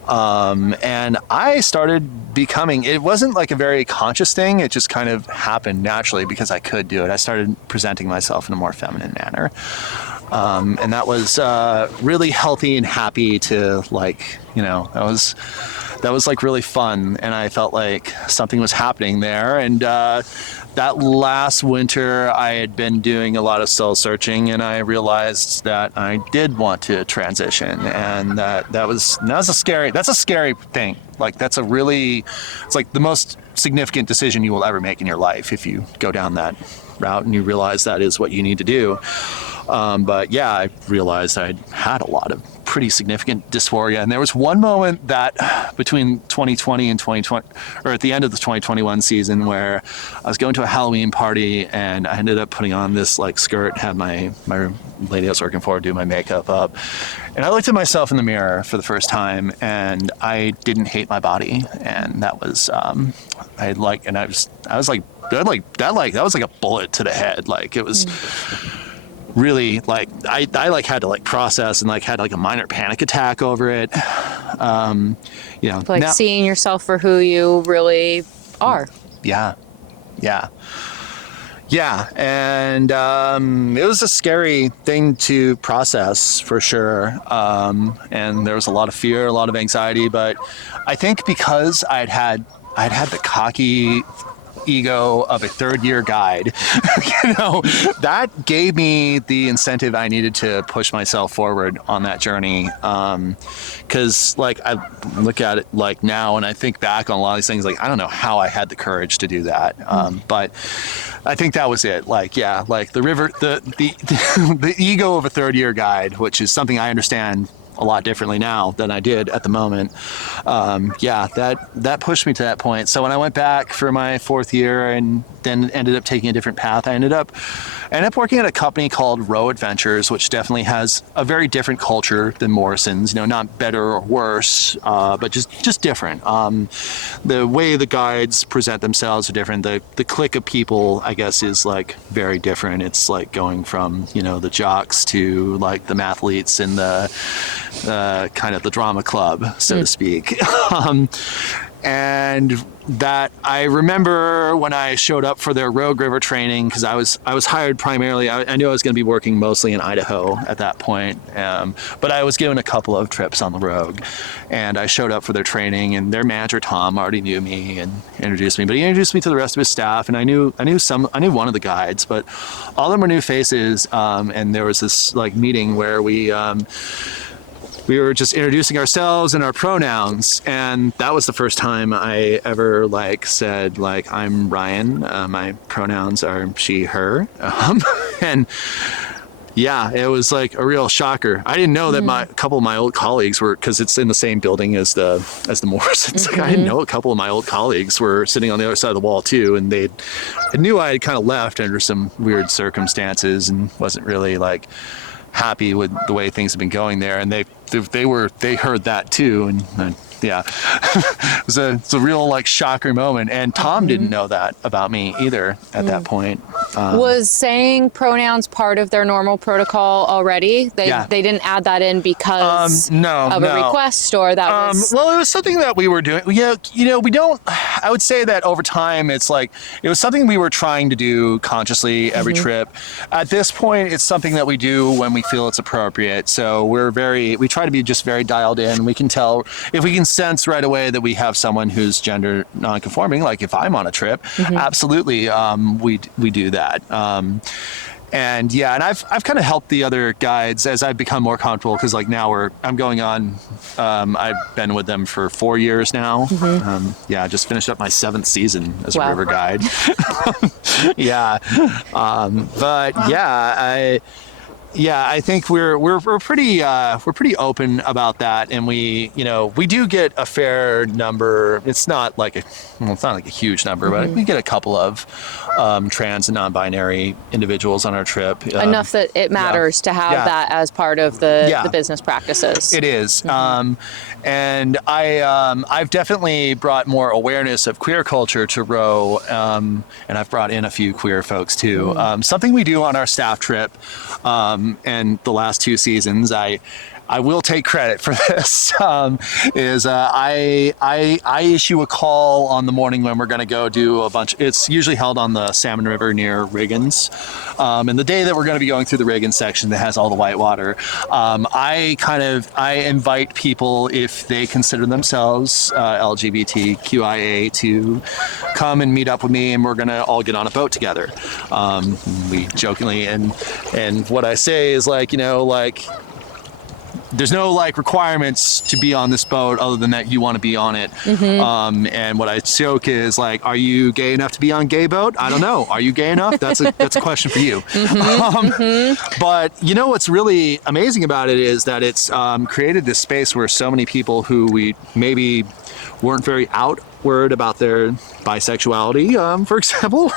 And I started becoming, it wasn't like a very conscious thing, it just kind of happened naturally because I could do it. I started presenting myself in a more feminine manner. And that was really healthy and happy to that was like really fun, and I felt like something was happening there. And that last winter I had been doing a lot of soul searching, and I realized that I did want to transition, and that's a scary thing. Like it's like the most significant decision you will ever make in your life if you go down that route and you realize that is what you need to do. I realized I had a lot of pretty significant dysphoria. And there was one moment that between 2020 and 2020, or at the end of the 2021 season, where I was going to a Halloween party and I ended up putting on this like skirt, had my lady I was working for do my makeup up. And I looked at myself in the mirror for the first time, and I didn't hate my body. And that was, that was like a bullet to the head. Like it was really like, I had to like process and like had like a minor panic attack over it. Seeing yourself for who you really are. Yeah. And it was a scary thing to process for sure. And there was a lot of fear, a lot of anxiety, but I think because I'd had the cocky ego of a 3rd-year guide, that gave me the incentive I needed to push myself forward on that journey. Because like I look at it like now and I think back on a lot of these things, like I don't know how I had the courage to do that. But I think that was it. Like the river, the ego of a 3rd-year guide, which is something I understand a lot differently now than I did at the moment. That pushed me to that point. So when I went back for my 4th year and then ended up taking a different path, I ended up working at a company called Row Adventures, which definitely has a very different culture than Morrison's, not better or worse, but just different. The way the guides present themselves are different. The clique of people, I guess, is like very different. It's like going from, the jocks to like the mathletes and the kind of the drama club, so to speak. And that I remember when I showed up for their Rogue River training, because I was hired primarily, I knew I was going to be working mostly in Idaho at that point, but I was given a couple of trips on the Rogue, and I showed up for their training, and their manager Tom already knew me and introduced me, but he introduced me to the rest of his staff, and I knew one of the guides, but all of them were new faces, and there was this like meeting where we were just introducing ourselves and our pronouns, and that was the first time I ever said I'm Ryan. My pronouns are she, her, and yeah, it was like a real shocker. I didn't know that a couple of my old colleagues were, because it's in the same building as the Moors. It's like I didn't know a couple of my old colleagues were sitting on the other side of the wall too, and I knew I had kind of left under some weird circumstances and wasn't really like happy with the way things have been going there, and they heard that too, and yeah, it's a real like shocker moment. And Tom didn't know that about me either at that point. Was saying pronouns part of their normal protocol already? They didn't add that in because of a request, or that was... Well, it was something that we were doing. Yeah, we don't... I would say that over time, it's like, it was something we were trying to do consciously every trip. At this point, it's something that we do when we feel it's appropriate. So we try to be just very dialed in. We can tell, if we can sense right away that we have someone who's gender non-conforming, like if I'm on a trip, absolutely, we do that. And I've kind of helped the other guides as I've become more comfortable, because like now I'm going on, I've been with them for 4 years now. I just finished up my 7th season as a river guide. I think we're pretty open about that, and we do get a fair number. It's not like a huge number, but we get a couple of trans and non-binary individuals on our trip. Enough that it matters to have that as part of the business practices. It is. And I've definitely brought more awareness of queer culture to Row, and I've brought in a few queer folks too. Something we do on our staff trip, and the last 2 seasons, I will take credit for this, is I issue a call on the morning when we're going to go do a bunch. It's usually held on the Salmon River near Riggins. And the day that we're going to be going through the Riggins section that has all the whitewater, I invite people, if they consider themselves LGBTQIA, to come and meet up with me, and we're going to all get on a boat together. We jokingly, and what I say is there's no requirements to be on this boat other than that you want to be on it. And what I joke is are you gay enough to be on gay boat? I don't know. Are you gay enough? That's a question for you. But what's really amazing about it is that it's created this space where so many people who we maybe weren't very outward about their bisexuality, for example,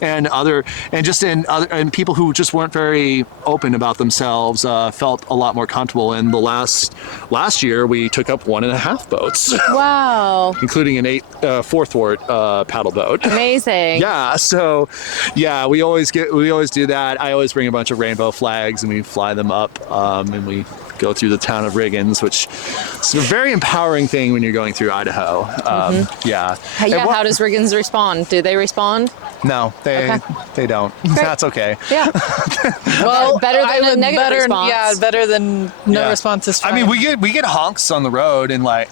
and people who just weren't very open about themselves felt a lot more comfortable. And the last year we took up 1.5 boats. Wow! Including an 4 thwart paddle boat. Amazing. So we always do that. I always bring a bunch of rainbow flags and we fly them up, and we go through the town of Riggins, which is a very empowering thing when you're going through Idaho. How does Riggins respond? Do they respond? No, they don't. Great. That's okay. Yeah. Well, better than a negative response. Yeah, better than no response is fine. I mean, we get honks on the road and because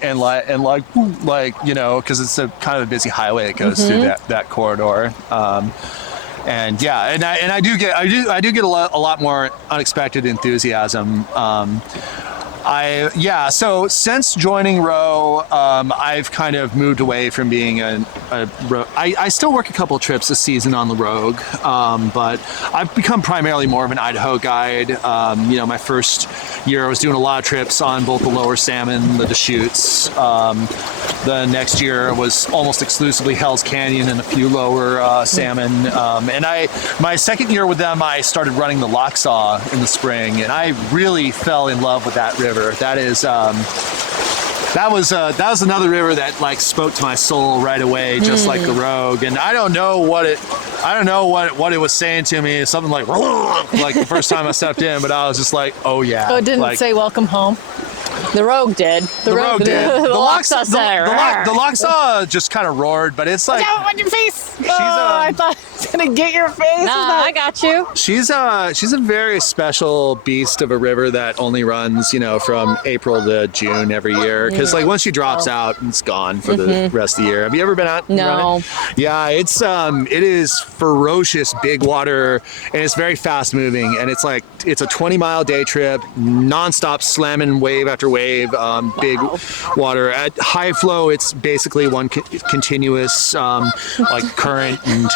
it's a kind of a busy highway that goes through that corridor. I do get a lot more unexpected enthusiasm. So since joining Row, I've kind of moved away from being I still work a couple of trips a season on the Rogue, but I've become primarily more of an Idaho guide. My first year I was doing a lot of trips on both the lower salmon, the Deschutes. The next year was almost exclusively Hell's Canyon and a few lower salmon. And my second year with them, I started running the Locksaw in the spring, and I really fell in love with that river. That was another river that spoke to my soul right away, just like the Rogue. And I don't know what it was saying to me. Something like the first time I stepped in, but I was just oh yeah. Oh, it didn't say welcome home. The Rogue did. The Rogue did. The Locksaw said the Locksaw just kind of roared, but it's like... Watch your face! I thought I was going to get your face. Nah, I got you. She's a very special beast of a river that only runs, from April to June every year. Because once she drops out, it's gone for the rest of the year. Have you ever been out? No. Yeah, it is ferocious, big water, and it's very fast moving. And it's a 20-mile day trip, nonstop slamming wave after wave wave, big water. At high flow, it's basically one continuous like current, and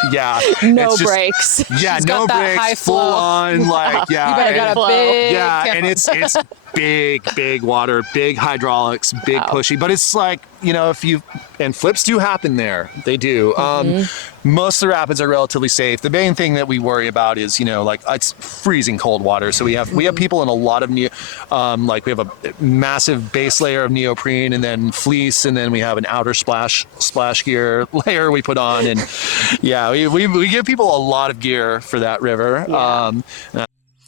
no breaks. Yeah, She's no got that breaks, high full flow. on, like You better got a big and it's big water, big hydraulics, big pushy. But it's like, and flips do happen there. They do. Most of the rapids are relatively safe. The main thing that we worry about is, like it's freezing cold water. So we have people in a lot of like we have a massive base layer of neoprene and then fleece, and then we have an outer splash gear layer we put on, and we give people a lot of gear for that river.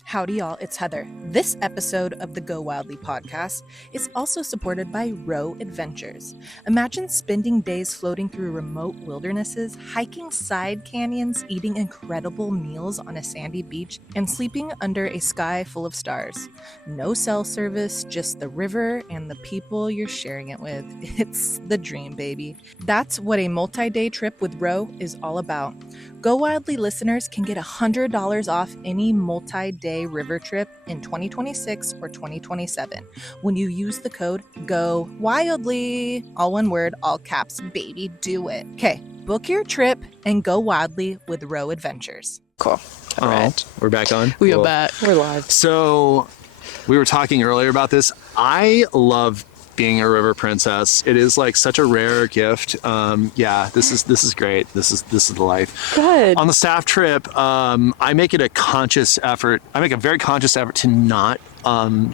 Howdy, y'all. It's Heather. This episode of the Go Wildly podcast is also supported by Row Adventures. Imagine spending days floating through remote wildernesses, hiking side canyons, eating incredible meals on a sandy beach, and sleeping under a sky full of stars. No cell service, just the river and the people you're sharing it with. It's the dream, baby. That's what a multi-day trip with Row is all about. Go Wildly listeners can get $100 off any multi-day river trip in 2026 or 2027 when you use the code Go Wildly. All one word, all caps, baby, do it. Okay, book your trip and go wildly with Row Adventures. Cool. All right. We're back on. We Cool. are back. We're live. So we were talking earlier about this. I love being a river princess. It is like such a rare gift. This is great. This is the life. Good. On the staff trip, I make it a conscious effort. I make a very conscious effort to not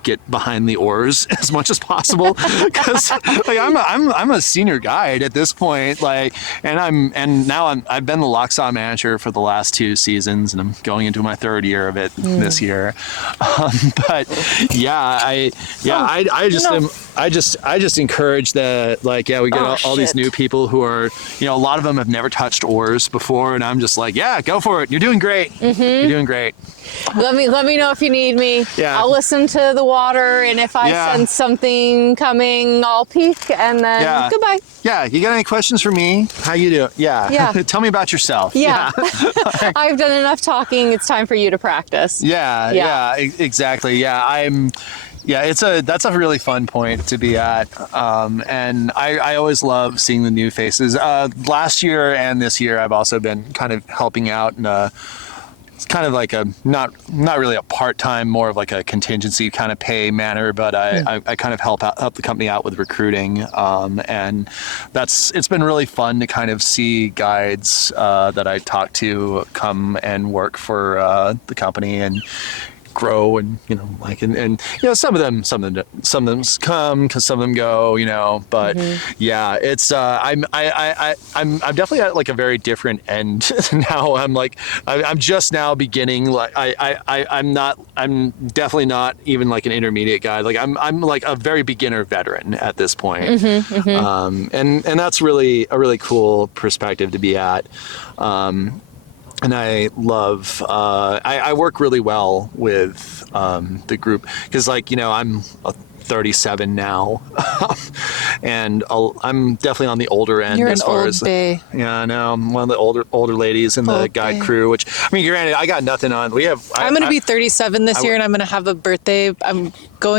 get behind the oars as much as possible, because like I'm a senior guide at this point, like, and I've been the locksaw manager for the last 2 seasons, and I'm going into my 3rd year of it this year. I just encourage that, like, we get all these new people who are, a lot of them have never touched oars before, and I'm just like, go for it. You're doing great. You're doing great. Let me know if you need me. Yeah. I'll listen to the water, and if I sense something coming, I'll peek, and then goodbye. Yeah, you got any questions for me? How you doing? Yeah. Tell me about yourself. Yeah. I've done enough talking. It's time for you to practice. Yeah, exactly. That's a really fun point to be at, and I always love seeing the new faces. Last year and this year, I've also been kind of helping out in it's kind of like a not really a part-time, more of like a contingency kind of pay manner, but I kind of help the company out with recruiting, and it's been really fun to kind of see guides that I talk to come and work for the company and grow, and some of them come, because some of them go, but it's I'm definitely at like a very different end now. I'm just now beginning, like I'm definitely not even like an intermediate guide. Like I'm like a very beginner veteran at this point. And that's really a really cool perspective to be at. And I love, I work really well with the group, because I'm 37 now, and I'm definitely on the older end. You're as an far old as bay. Yeah, I know. I'm one of the older ladies in the Old guide bay. crew. Which, I mean, granted, I got nothing on. I'm going to be 37 this year, and I'm going to have a birthday.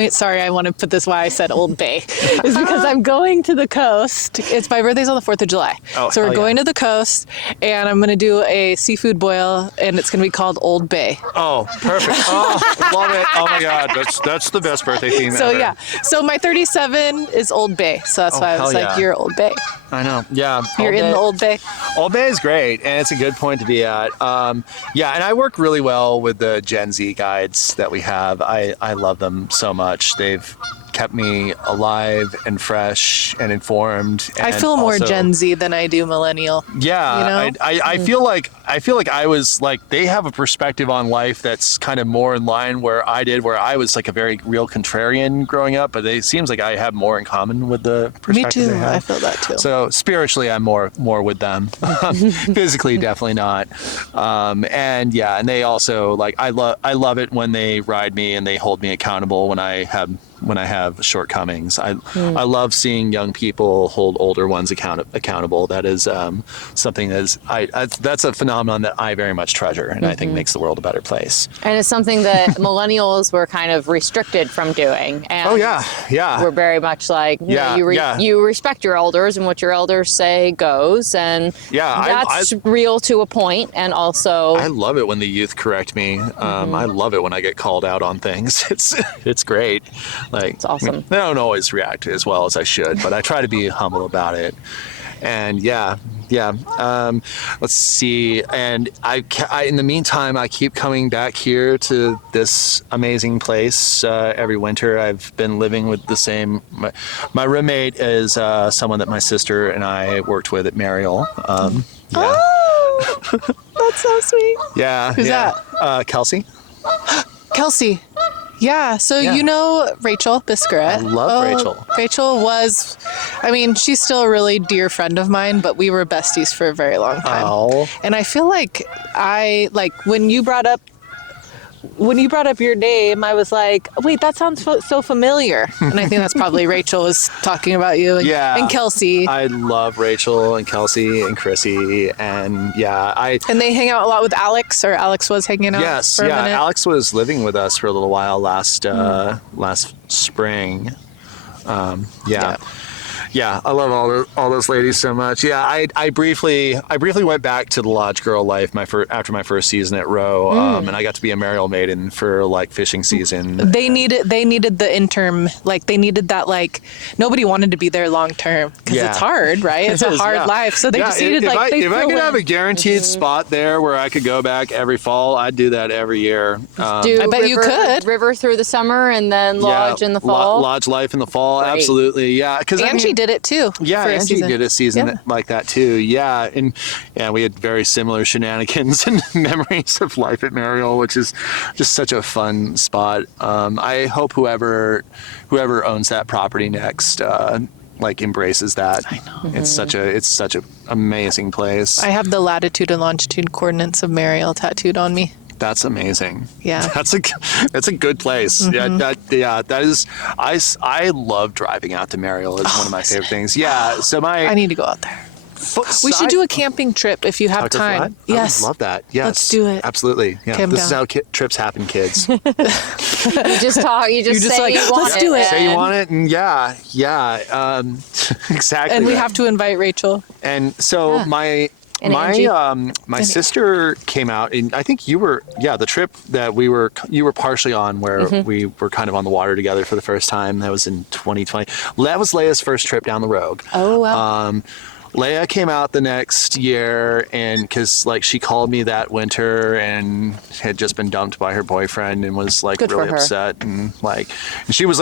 Sorry, I want to put this why I said Old Bay. Is because I'm going to the coast. It's my birthday's on the 4th of July. Oh, so we're going to the coast, and I'm going to do a seafood boil, and it's going to be called Old Bay. Oh, perfect. Oh, love it. Oh my God. That's the best birthday theme So ever. yeah. So my 37 is Old Bay. So that's why I was like, you're Old Bay. I know. Yeah. You're in the Old Bay. Old Bay is great, and it's a good point to be at. And I work really well with the Gen Z guides that we have. I love them so much. They've kept me alive and fresh and informed. And I feel more also, Gen Z than I do millennial. Yeah, I feel like I was like, they have a perspective on life that's kind of more in line where I was like a very real contrarian growing up, but it seems like I have more in common with the perspective. Me too. They have. I feel that too. So spiritually, I'm more with them. Physically, definitely not. And they also, like, I love it when they ride me and they hold me accountable when I have when I have shortcomings. I love seeing young people hold older ones accountable. That is something that's a phenomenon that I very much treasure, and I think makes the world a better place. And it's something that millennials were kind of restricted from doing. And we're very much like, you respect your elders, and what your elders say goes, and that's real to a point. And also, I love it when the youth correct me. I love it when I get called out on things. It's great. Like, it's awesome. I don't always react as well as I should, but I try to be humble about it. And let's see. And I, in the meantime, I keep coming back here to this amazing place every winter. I've been living with the same. My roommate is someone that my sister and I worked with at Mariel. Oh, that's so sweet. Yeah. Who's that? Kelsey. Kelsey. Yeah, so you know Rachel Biscaret. I love Rachel. Rachel was, she's still a really dear friend of mine, but we were besties for a very long time. Oh. And I feel like when you brought up your name, I was like, wait, that sounds so familiar. And I think that's probably Rachel was talking about you. And Kelsey. I love Rachel and Kelsey and Chrissy. And and they hang out a lot with Alex, or Alex was hanging out for a minute. Alex was living with us for a little while last spring. Yeah, I love all those ladies so much. Yeah, I briefly went back to the lodge girl life after my first season at Row, and I got to be a Mariel maiden for fishing season. They needed the interim, they needed that, nobody wanted to be there long term because it's hard, right? It's a hard life, so they just needed if I could have a guaranteed spot there where I could go back every fall, I'd do that every year. I bet you could. River through the summer and then lodge in the fall. Lodge life in the fall, great. Absolutely, yeah. Because Angie did it too. Yeah, Angie did a season like that too. Yeah, and we had very similar shenanigans and memories of life at Mariel, which is just such a fun spot. I hope whoever owns that property next embraces that. I know. It's such a amazing place. I have the latitude and longitude coordinates of Mariel tattooed on me. That's amazing. Yeah, that's a good place. Mm-hmm. That is. I love driving out to Mariel. It's one of my favorite things. Yeah. So I need to go out there. We should do a camping trip if you have time. Yes, I would love that. Yes, let's do it. Absolutely. Yeah, this is how trips happen, kids. You just talk. You just say you want let's do it. Say you want it, and exactly. And we have to invite Rachel. And so my sister came out, and I think you were the trip that you were partially on, where we were kind of on the water together for the first time. That was in 2020. That was Leia's first trip down the Rogue. Oh wow. Leia came out the next year, and because she called me that winter and had just been dumped by her boyfriend and was really upset, and she was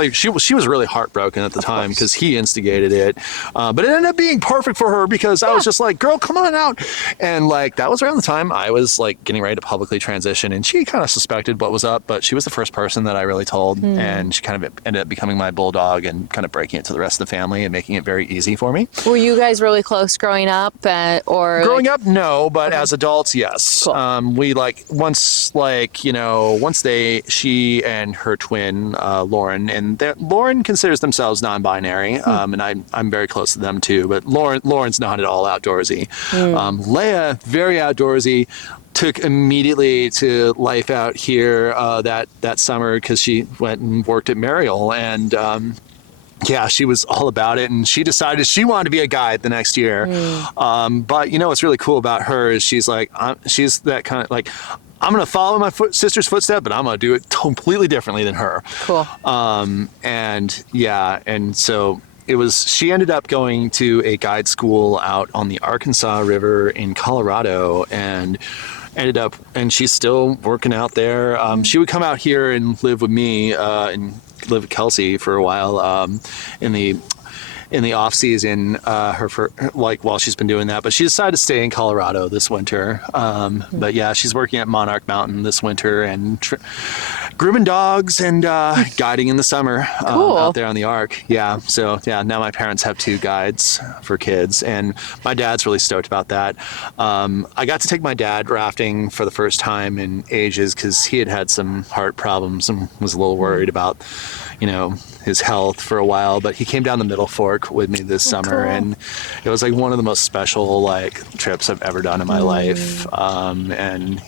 really heartbroken at the time because he instigated it, but it ended up being perfect for her because I was just like, girl, come on out, and that was around the time I was getting ready to publicly transition, and she kind of suspected what was up, but she was the first person that I really told, and she kind of ended up becoming my bulldog and kind of breaking it to the rest of the family and making it very easy for me. Were you guys really close growing up, growing up, no, but as adults, yes. Cool. We once she and her twin Lauren, and Lauren considers themselves non-binary, and I'm very close to them too. But Lauren's not at all outdoorsy. Leia, very outdoorsy. Took immediately to life out here that summer because she went and worked at Mariel, and she was all about it, and she decided she wanted to be a guide the next year. But what's really cool about her is she's she's that kind of I'm going to follow my sister's footstep, but I'm going to do it completely differently than her. Cool. And so she ended up going to a guide school out on the Arkansas River in Colorado, and she's still working out there. She would come out here and live with me and live with Kelsey for a while in the off season, while she's been doing that. But she decided to stay in Colorado this winter. But she's working at Monarch Mountain this winter and grooming dogs and guiding in the summer out there on the Ark. Yeah. So now my parents have 2 guides for kids, and my dad's really stoked about that. I got to take my dad rafting for the first time in ages because he had some heart problems and was a little worried about his health for a while, but he came down the Middle Fork with me this summer, and it was like one of the most special like trips I've ever done in my life. And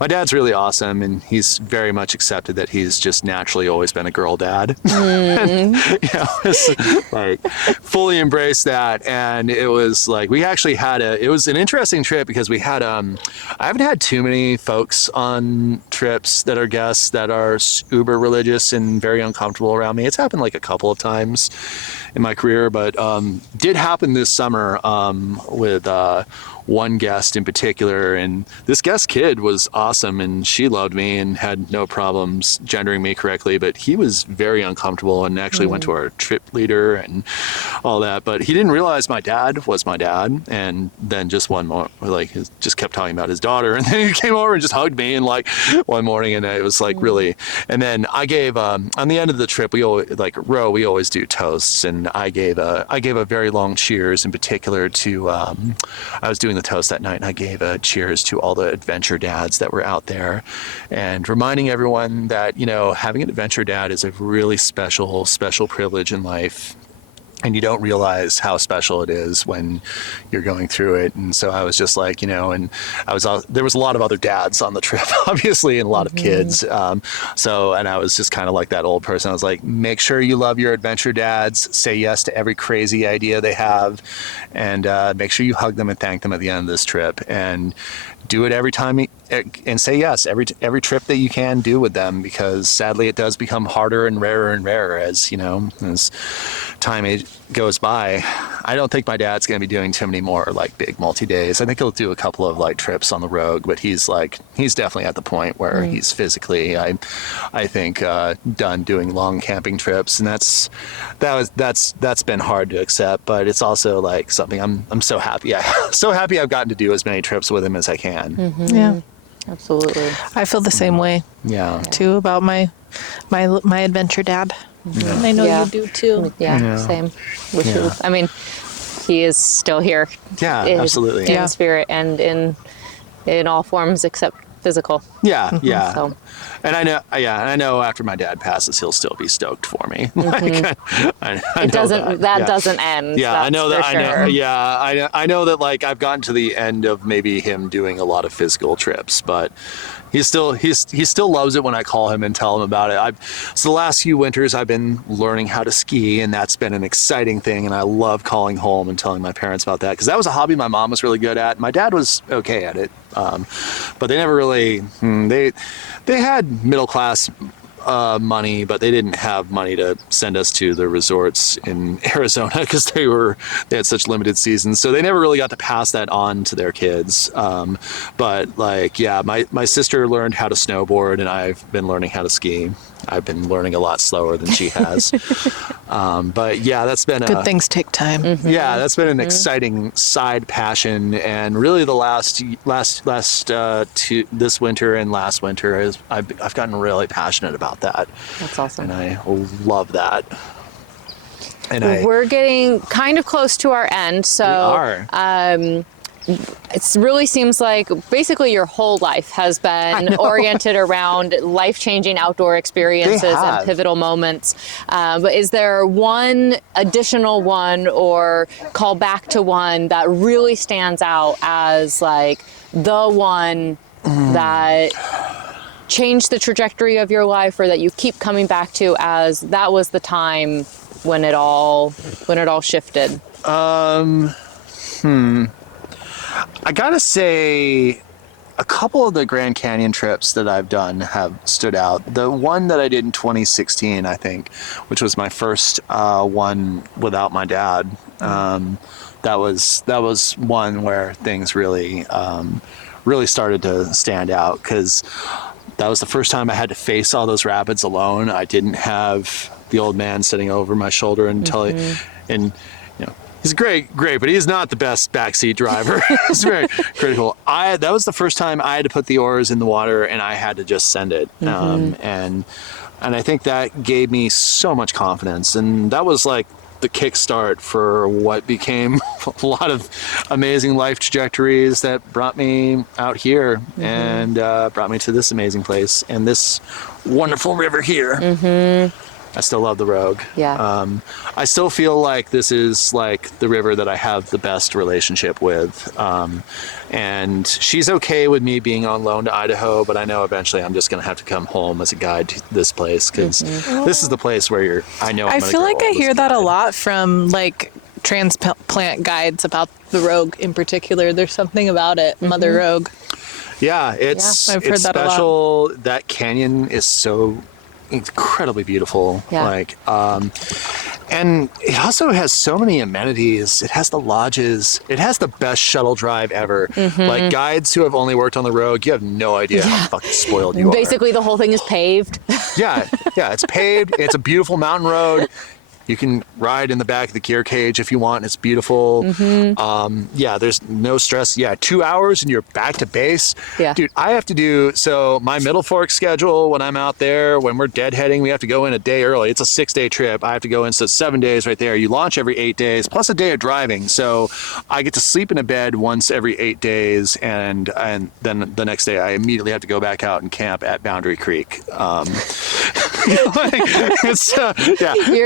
my dad's really awesome, and he's very much accepted that he's just naturally always been a girl dad. And, it's like fully embraced that. And it was like, we actually it was an interesting trip because we had, I haven't had too many folks on trips that are guests that are uber religious and very uncomfortable around me. It's happened like a couple of times in my career, but did happen this summer with one guest in particular, and this guest kid was awesome, and she loved me and had no problems gendering me correctly, but he was very uncomfortable and actually went to our trip leader and all that, but he didn't realize my dad was my dad. And then just one more, like, just kept talking about his daughter, and then he came over and just hugged me, and like one morning, and it was like really. And then I gave on the end of the trip, we always we always do toasts, and I gave a very long cheers in particular to I was doing the toast that night, and I gave a cheers to all the adventure dads that were out there, and reminding everyone that having an adventure dad is a really special privilege in life, and you don't realize how special it is when you're going through it. And so I was just like, and there was a lot of other dads on the trip, obviously, and a lot of kids. And I was just kind of like that old person. I was like, make sure you love your adventure dads, say yes to every crazy idea they have, and make sure you hug them and thank them at the end of this trip, and do it every time, and say yes every trip that you can do with them, because sadly it does become harder and rarer as as time goes by. I don't think my dad's going to be doing too many more like big multi-days. I think he'll do a couple of like trips on the road, but he's definitely at the point where he's physically, I think, done doing long camping trips, and that's been hard to accept. But it's also like something I'm so happy I've gotten to do as many trips with him as I can. Yeah, absolutely. I feel the same way. Yeah, too, about my adventure dad. And I know you do too. Yeah. Same. I mean, he is still here. Yeah, absolutely. In spirit and in all forms except physical. Yeah, yeah. So. And I know after my dad passes, he'll still be stoked for me. It doesn't end. Yeah, I know that. Sure. I know that. Like, I've gotten to the end of maybe him doing a lot of physical trips, but he still loves it when I call him and tell him about it. So the last few winters I've been learning how to ski, and that's been an exciting thing. And I love calling home and telling my parents about that, because that was a hobby my mom was really good at. My dad was okay at it, but they never really. They had middle class money, but they didn't have money to send us to the resorts in Arizona because they had such limited seasons. So they never really got to pass that on to their kids. But like, yeah, my sister learned how to snowboard, and I've been learning how to ski. I've been learning a lot slower than she has. But yeah, that's been good things take time. Yeah, that's been an exciting side passion, and really the last this winter and last winter I've gotten really passionate about that. That's awesome. And I love that. And we're getting kind of close to our end, so we are. It really seems like basically your whole life has been oriented around life-changing outdoor experiences and pivotal moments. But is there one additional one, or call back to one, that really stands out as like the one that changed the trajectory of your life, or that you keep coming back to as that was the time when it all shifted? I gotta say, a couple of the Grand Canyon trips that I've done have stood out. The one that I did in 2016, I think, which was my first one without my dad, that was one where things really started to stand out, because that was the first time I had to face all those rapids alone. I didn't have the old man sitting over my shoulder and he's great, but he's not the best backseat driver. It's very critical. That was the first time I had to put the oars in the water, and I had to just send it. And I think that gave me so much confidence, and that was like the kickstart for what became a lot of amazing life trajectories that brought me out here and brought me to this amazing place and this wonderful river here. I still love the Rogue. Yeah. I still feel like this is like the river that I have the best relationship with. And she's okay with me being on loan to Idaho, but I know eventually I'm just going to have to come home as a guide to this place because this is the place where I feel like I hear that a lot from like transplant guides about the Rogue in particular. There's something about it, Mother Rogue. Yeah, I've heard that special. A lot. That canyon is so incredibly beautiful. Yeah. And it also has so many amenities. It has the lodges. It has the best shuttle drive ever. Like guides who have only worked on the Rogue, you have no idea how fucking spoiled you are. Basically, the whole thing is paved. Yeah, it's paved. It's a beautiful mountain road. You can ride in the back of the gear cage if you want. It's beautiful. There's no stress. 2 hours and you're back to base. Yeah. Dude, I have to do, my Middle Fork schedule when I'm out there, when we're deadheading, we have to go in a day early. It's a 6-day trip. I have to go in, so 7 days right there. You launch every 8 days, plus a day of driving. So I get to sleep in a bed once every 8 days, and then the next day I immediately have to go back out and camp at Boundary Creek. You're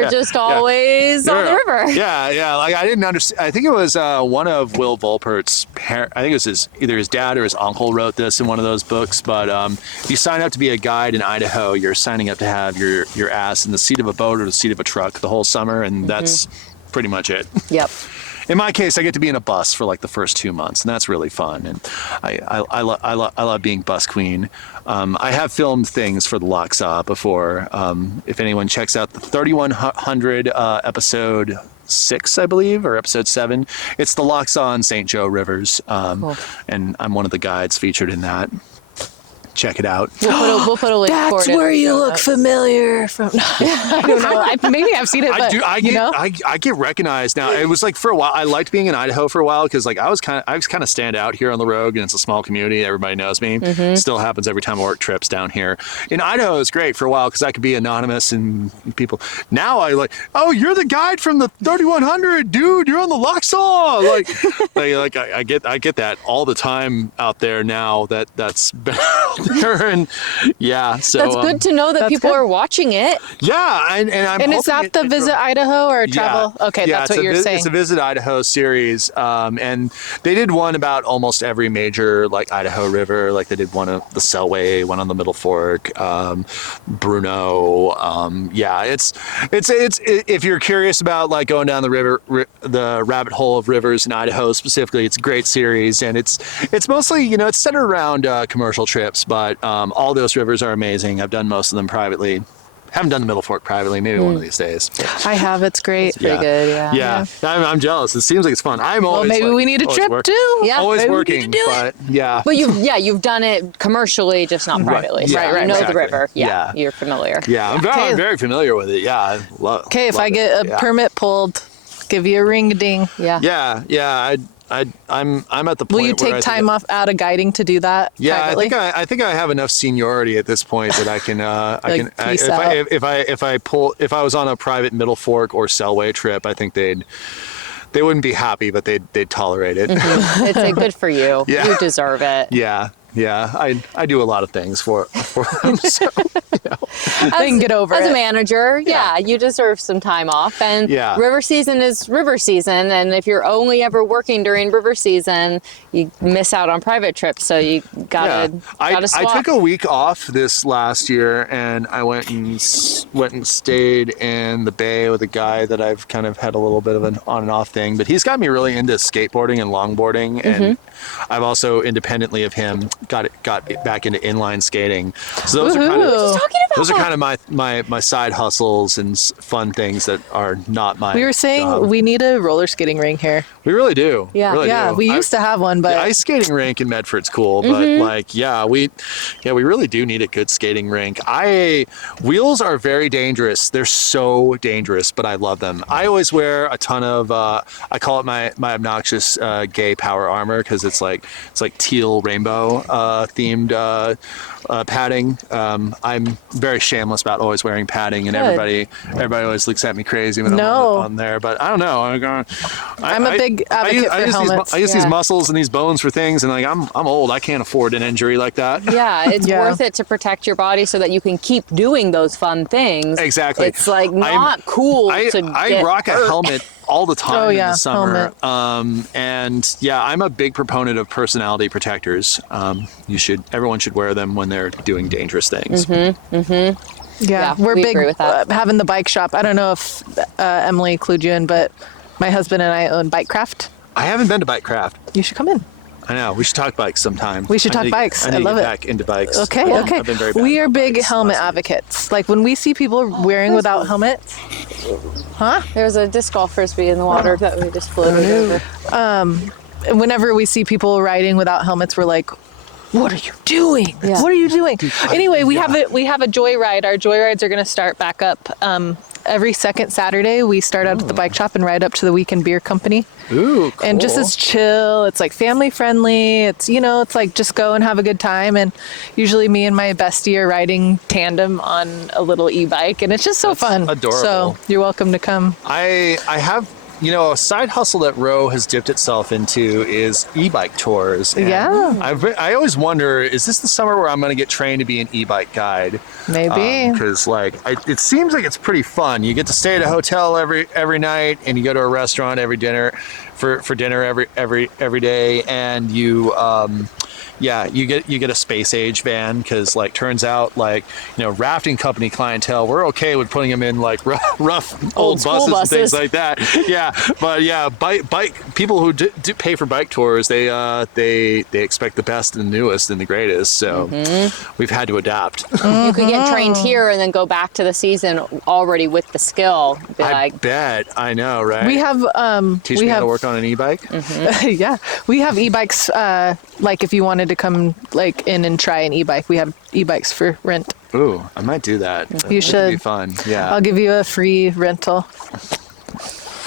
just always on the river. Yeah. Like I didn't understand. I think it was one of Will Volpert's parents. I think it was either his dad or his uncle wrote this in one of those books. But if you sign up to be a guide in Idaho, you're signing up to have your ass in the seat of a boat or the seat of a truck the whole summer, and that's pretty much it. Yep. In my case, I get to be in a bus for like the first 2 months, and that's really fun. And I love being bus queen. I have filmed things for the Lochsa before. If anyone checks out the 3100 episode 6, I believe, or episode 7, it's the Lochsa and St. Joe rivers, cool. and I'm one of the guides featured in that. Check it out. We'll put a link for it. That's where you look familiar from. I don't know. Maybe I've seen it, but I get recognized now. It was like for a while. I liked being in Idaho for a while because like I was kind of stand out here on the Rogue, and it's a small community. Everybody knows me. Still happens every time I work trips down here. In Idaho, it's great for a while because I could be anonymous and people. Now I like, oh, you're the guide from the 3100, dude. You're on the Lochsa. Like I get that all the time out there now. That's been there, and so that's good to know that people are watching it. Yeah, and is that the Visit Idaho or travel? Yeah. Okay, that's what you're saying. It's a Visit Idaho series, and they did one about almost every major like Idaho river. Like they did one of the Selway, one on the Middle Fork, Bruno. It's if you're curious about like going down the river, the rabbit hole of rivers in Idaho specifically, it's a great series, and it's mostly it's centered around commercial trips. But all those rivers are amazing. I've done most of them privately. Haven't done the Middle Fork privately. Maybe one of these days. I have. It's great. It's pretty good. Yeah. I'm jealous. It seems like it's fun. I'm always. Well, maybe we need a trip too. Yeah. Always working, but yeah. But you've done it commercially, just not privately. Right. You know exactly. the river. Yeah. You're familiar. Yeah. I'm very familiar with it. Yeah. I love. Okay, if I get a permit pulled, give you a ring ding. Yeah. Yeah. I'm at the point. Will you take time off out of guiding to do that? Yeah, privately? I think I have enough seniority at this point that I can if I was on a private Middle Fork or Selway trip, I think they wouldn't be happy, but they'd tolerate it. It's good for you. Yeah. You deserve it. Yeah, I do a lot of things for them. So, they can get over it. As a manager, you deserve some time off. And river season is river season. And if you're only ever working during river season, you miss out on private trips. So you gotta swap. I took a week off this last year, and I went and stayed in the Bay with a guy that I've kind of had a little bit of an on and off thing. But he's got me really into skateboarding and longboarding, and I've also independently of him got back into inline skating. So those are kind of my side hustles and fun things that are not my. We were saying we need a roller skating rink here. We really do. Yeah. We used to have one, but the ice skating rink in Medford's cool. But we really do need a good skating rink. Wheels are very dangerous. They're so dangerous, but I love them. I always wear a ton of. I call it my obnoxious gay power armor because it's like teal rainbow. themed padding. I'm very shameless about always wearing padding, and everybody always looks at me crazy when I'm on there. But I don't know. I'm a big advocate for helmets. I use these muscles and these bones for things, and like I'm old. I can't afford an injury like that. Yeah, it's worth it to protect your body so that you can keep doing those fun things. Exactly. It's like not cool to I rock a helmet all the time in the summer. Helmet. And yeah, I'm a big proponent of personality protectors. Everyone should wear them when they're doing dangerous things. Yeah, we're we big agree with that. having the bike shop. I don't know if Emily clued you in, but my husband and I own Bikecraft. I haven't been to Bikecraft. You should come in. I know. We should talk bikes sometime. We should talk bikes. I love get it. back into bikes. Okay. I've been very bad We are about big bikes helmet last year. advocates. Like when we see people wearing without helmets. There's a disc golf frisbee in the water that we just floated over. Whenever we see people riding without helmets, we're like, what are you doing? Yeah. What are you doing? Anyway, we have a joyride. Our joyrides are going to start back up. Every second Saturday, we start out at the bike shop and ride up to the Weekend Beer Company. Ooh, cool. And just as chill. It's like family friendly. It's, it's like just go and have a good time. And usually me and my bestie are riding tandem on a little e-bike. And it's just so fun. Adorable. So you're welcome to come. I have, a side hustle that Roe has dipped itself into is e-bike tours. And Yeah. I always wonder, is this the summer where I'm going to get trained to be an e-bike guide? Maybe. Because it seems like it's pretty fun. You get to stay at a hotel every night, and you go to a restaurant every dinner for dinner every day, and you get a space age van because turns out rafting company clientele, we're okay with putting them in rough old buses and things like that. Yeah, but bike people who do pay for bike tours, they expect the best and the newest and the greatest. So we've had to adapt. You could get trained here and then go back to the season already with the skill. I bet. I know, right? We have Teach me how to work on an e-bike. yeah, we have e-bikes. If you wanted to come in and try an e-bike, we have e-bikes for rent. Ooh, I might do that. You That should. could be fun. Yeah. I'll give you a free rental.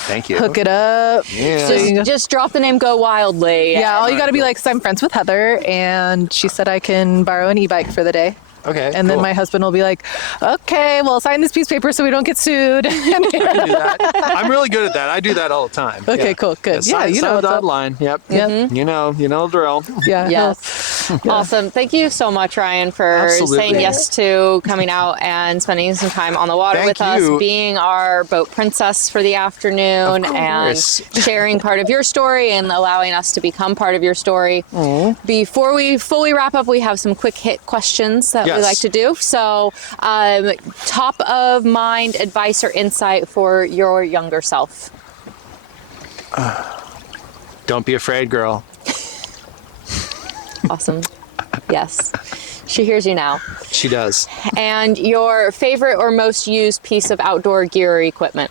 Thank you. Hook it up. Yeah. So you can Just drop the name Go Wildly. Yeah, all you got to be like, 'cause I'm friends with Heather, and she said I can borrow an e-bike for the day. Okay. And then cool. my husband will be like, okay, well, sign this piece of paper so we don't get sued. I can do that. I'm really good at that. I do that all the time. Okay, cool, good. Yeah, sign, you know sign what's the up. dotted line. Yep. Yep. You know the drill. Yeah. Yes. Awesome. Thank you so much, Ryan, for Absolutely. saying yes to coming out and spending some time on the water Thank with us, you. being our boat princess for the afternoon, Of and course. sharing part of your story and allowing us to become part of your story. Before we fully wrap up, we have some quick hit questions that we Yes. like to do. So, top of mind advice or insight for your younger self? Don't be afraid, girl. Awesome. Yes. She hears you now. She does. And your favorite or most used piece of outdoor gear or equipment?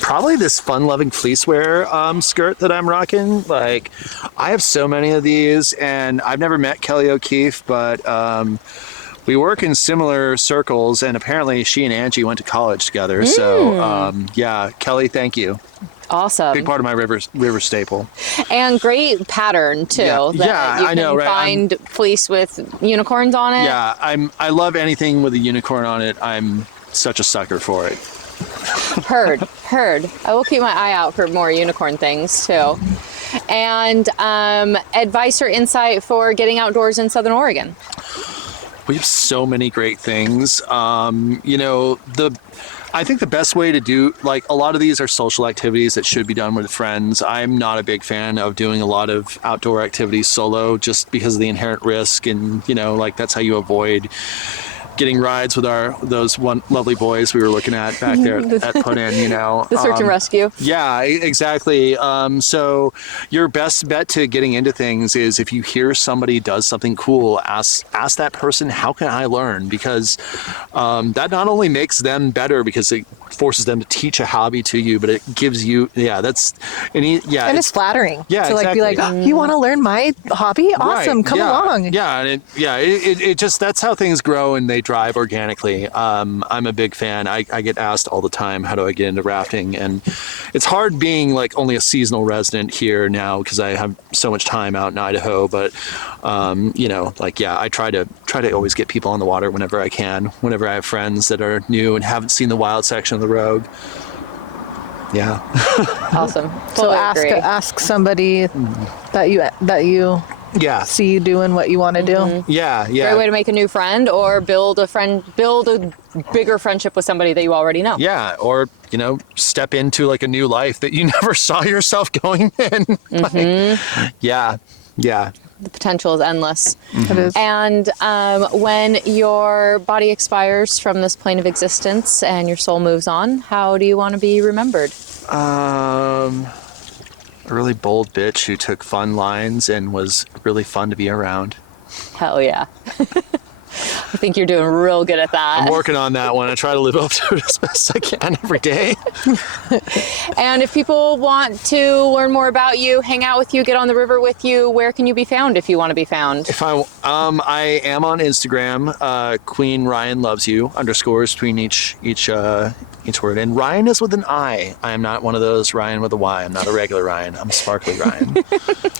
Probably this fun-loving fleecewear skirt that I'm rocking. I have so many of these, and I've never met Kelly O'Keefe, but we work in similar circles, and apparently she and Angie went to college together. So, Kelly, thank you. Awesome. Big part of my river staple. And great pattern too. Yeah. That Yeah, you I know, can right? find fleece with unicorns on it. Yeah, I love anything with a unicorn on it. I'm such a sucker for it. Heard. I will keep my eye out for more unicorn things too. And advice or insight for getting outdoors in Southern Oregon? We have so many great things. I think the best way to do, a lot of these are social activities that should be done with friends. I'm not a big fan of doing a lot of outdoor activities solo just because of the inherent risk, and, that's how you avoid getting rides with those lovely boys we were looking at back there at Put In, The search and rescue. Yeah, exactly. So your best bet to getting into things is if you hear somebody does something cool, ask that person, how can I learn? Because that not only makes them better because it forces them to teach a hobby to you, but it gives you, and it's flattering. Yeah, to exactly. be like, you want to learn my hobby? Awesome, Right, come yeah, along. Yeah, and it just, that's how things grow and they drive organically. I'm a big fan. I get asked all the time, how do I get into rafting? And it's hard being like only a seasonal resident here now because I have so much time out in Idaho. But I try to always get people on the water whenever I can. Whenever I have friends that are new and haven't seen the wild section of the Rogue. Yeah. Awesome. So Totally agree. ask somebody that you see you doing what you want to do. Yeah. Great way to make a new friend or build a bigger friendship with somebody that you already know. Yeah, or step into like a new life that you never saw yourself going in. Yeah. The potential is endless. It is. And when your body expires from this plane of existence and your soul moves on, how do you want to be remembered? A really bold bitch who took fun lines and was really fun to be around. Hell yeah. I think you're doing real good at that. I'm working on that one. I try to live up to it as best I can every day. And if people want to learn more about you, hang out with you, get on the river with you, where can you be found if you want to be found? If I am on Instagram, Queen Rian Loves You, underscores between each word. And Ryan is with an I. I am not one of those Ryan with a Y. I'm not a regular Ryan. I'm a sparkly Ryan.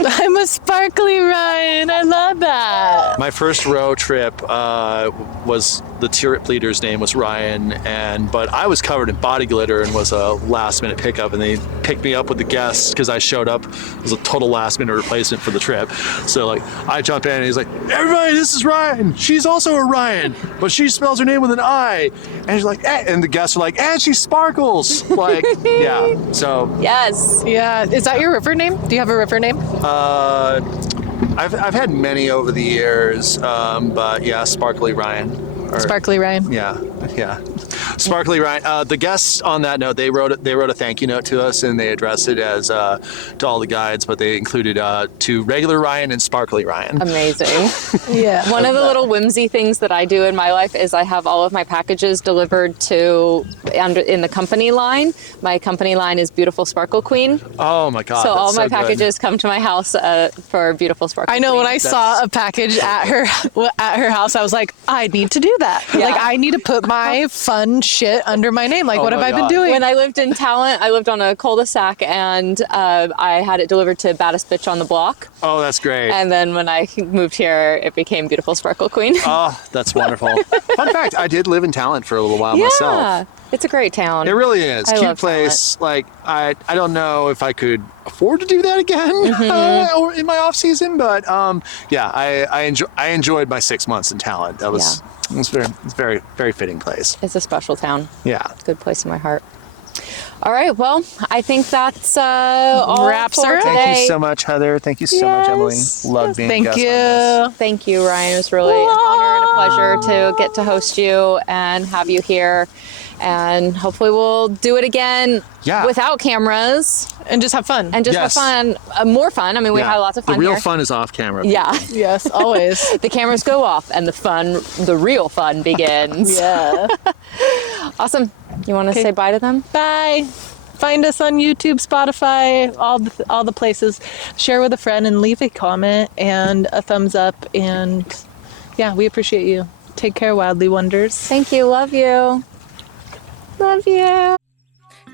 I'm a sparkly Ryan. I love that. My first row trip was the trip leader's name was Ryan, but I was covered in body glitter and was a last minute pickup, and they picked me up with the guests because I showed up as a total last minute replacement for the trip. So like I jump in and he's like, everybody, this is Ryan. She's also a Ryan, but she spells her name with an I. And she's like, eh. And the guests are like, and she sparkles. Like, yeah. So Yes. Yeah. Is that your river name? Do you have a river name? I've had many over the years, but yeah, Sparkly Ryan. Sparkly Ryan. Yeah. Sparkly Ryan. The guests on that note, they wrote a thank you note to us, and they addressed it as to all the guides, but they included to regular Ryan and Sparkly Ryan. Amazing. Yeah. One of the little whimsy things that I do in my life is I have all of my packages delivered in the company line. My company line is Beautiful Sparkle Queen. Oh my God. So all my good. packages come to my house for Beautiful Sparkle I know Queen. when I saw a package at her house, I was like, I need to do that. Yeah. Like I need to put my fun shit under my name. Like, Oh what have my I been God. doing? When I lived in Talent, I lived on a cul-de-sac, and I had it delivered to Baddest Bitch on the Block. Oh, that's great. And then when I moved here, it became Beautiful Sparkle Queen. Oh, that's wonderful. Fun fact, I did live in Talent for a little while myself. It's a great town. It really is. I Cute love place. Like I don't know if I could afford to do that again or in my off season, but I enjoyed my 6 months in Talent. That was it was very very fitting place. It's a special town. Yeah. Good place in my heart. All right, well, I think that's all Wraps for her up. today. Thank you so much, Heather. Thank you so much, Emily. Yes. Love being a Thank guest on you. this. Thank you, Ryan. It was really an honor and a pleasure to get to host you and have you here. And hopefully we'll do it again without cameras. And just have fun. And just have fun, more fun. I mean, we had lots of fun The real here. fun is off camera. Yeah. Yes, always. The cameras go off and the real fun begins. Yeah. Awesome. You want to say bye to them? Bye. Find us on YouTube, Spotify, all the places. Share with a friend and leave a comment and a thumbs up. And yeah, we appreciate you. Take care, Wildly Wonders. Thank you. Love you. Love you.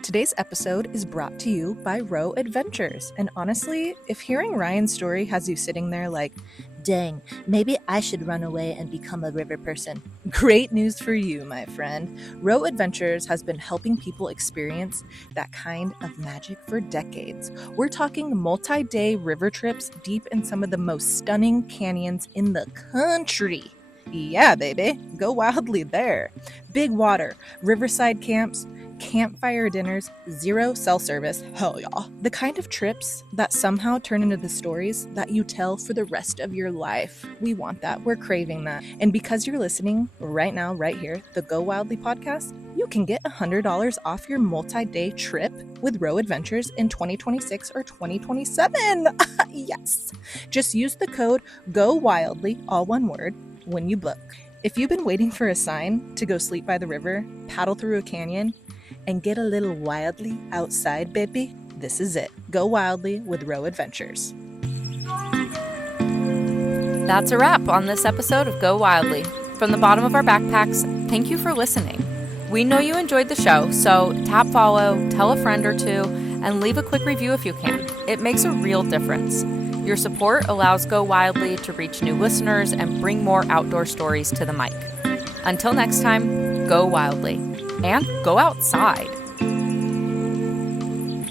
Today's episode is brought to you by Row Adventures. And honestly, if hearing Ryan's story has you sitting there like, dang, maybe I should run away and become a river person. Great news for you, my friend. Row Adventures has been helping people experience that kind of magic for decades. We're talking multi-day river trips deep in some of the most stunning canyons in the country. Yeah, baby, go wildly there. Big water, riverside camps, campfire dinners, zero cell service, hell yeah. The kind of trips that somehow turn into the stories that you tell for the rest of your life. We want that. We're craving that. And because you're listening right now, right here, the Go Wildly podcast, you can get $100 off your multi-day trip with Row Adventures in 2026 or 2027. Yes. Just use the code GOWILDLY, all one word, when you book. If you've been waiting for a sign to go sleep by the river, paddle through a canyon, and get a little wildly outside, baby, this is it. Go wildly with Row Adventures. That's a wrap on this episode of Go Wildly. From the bottom of our backpacks, thank you for listening. We know you enjoyed the show, so tap follow, tell a friend or two, and leave a quick review if you can. It makes a real difference. Your support allows Go Wildly to reach new listeners and bring more outdoor stories to the mic. Until next time, go wildly and go outside.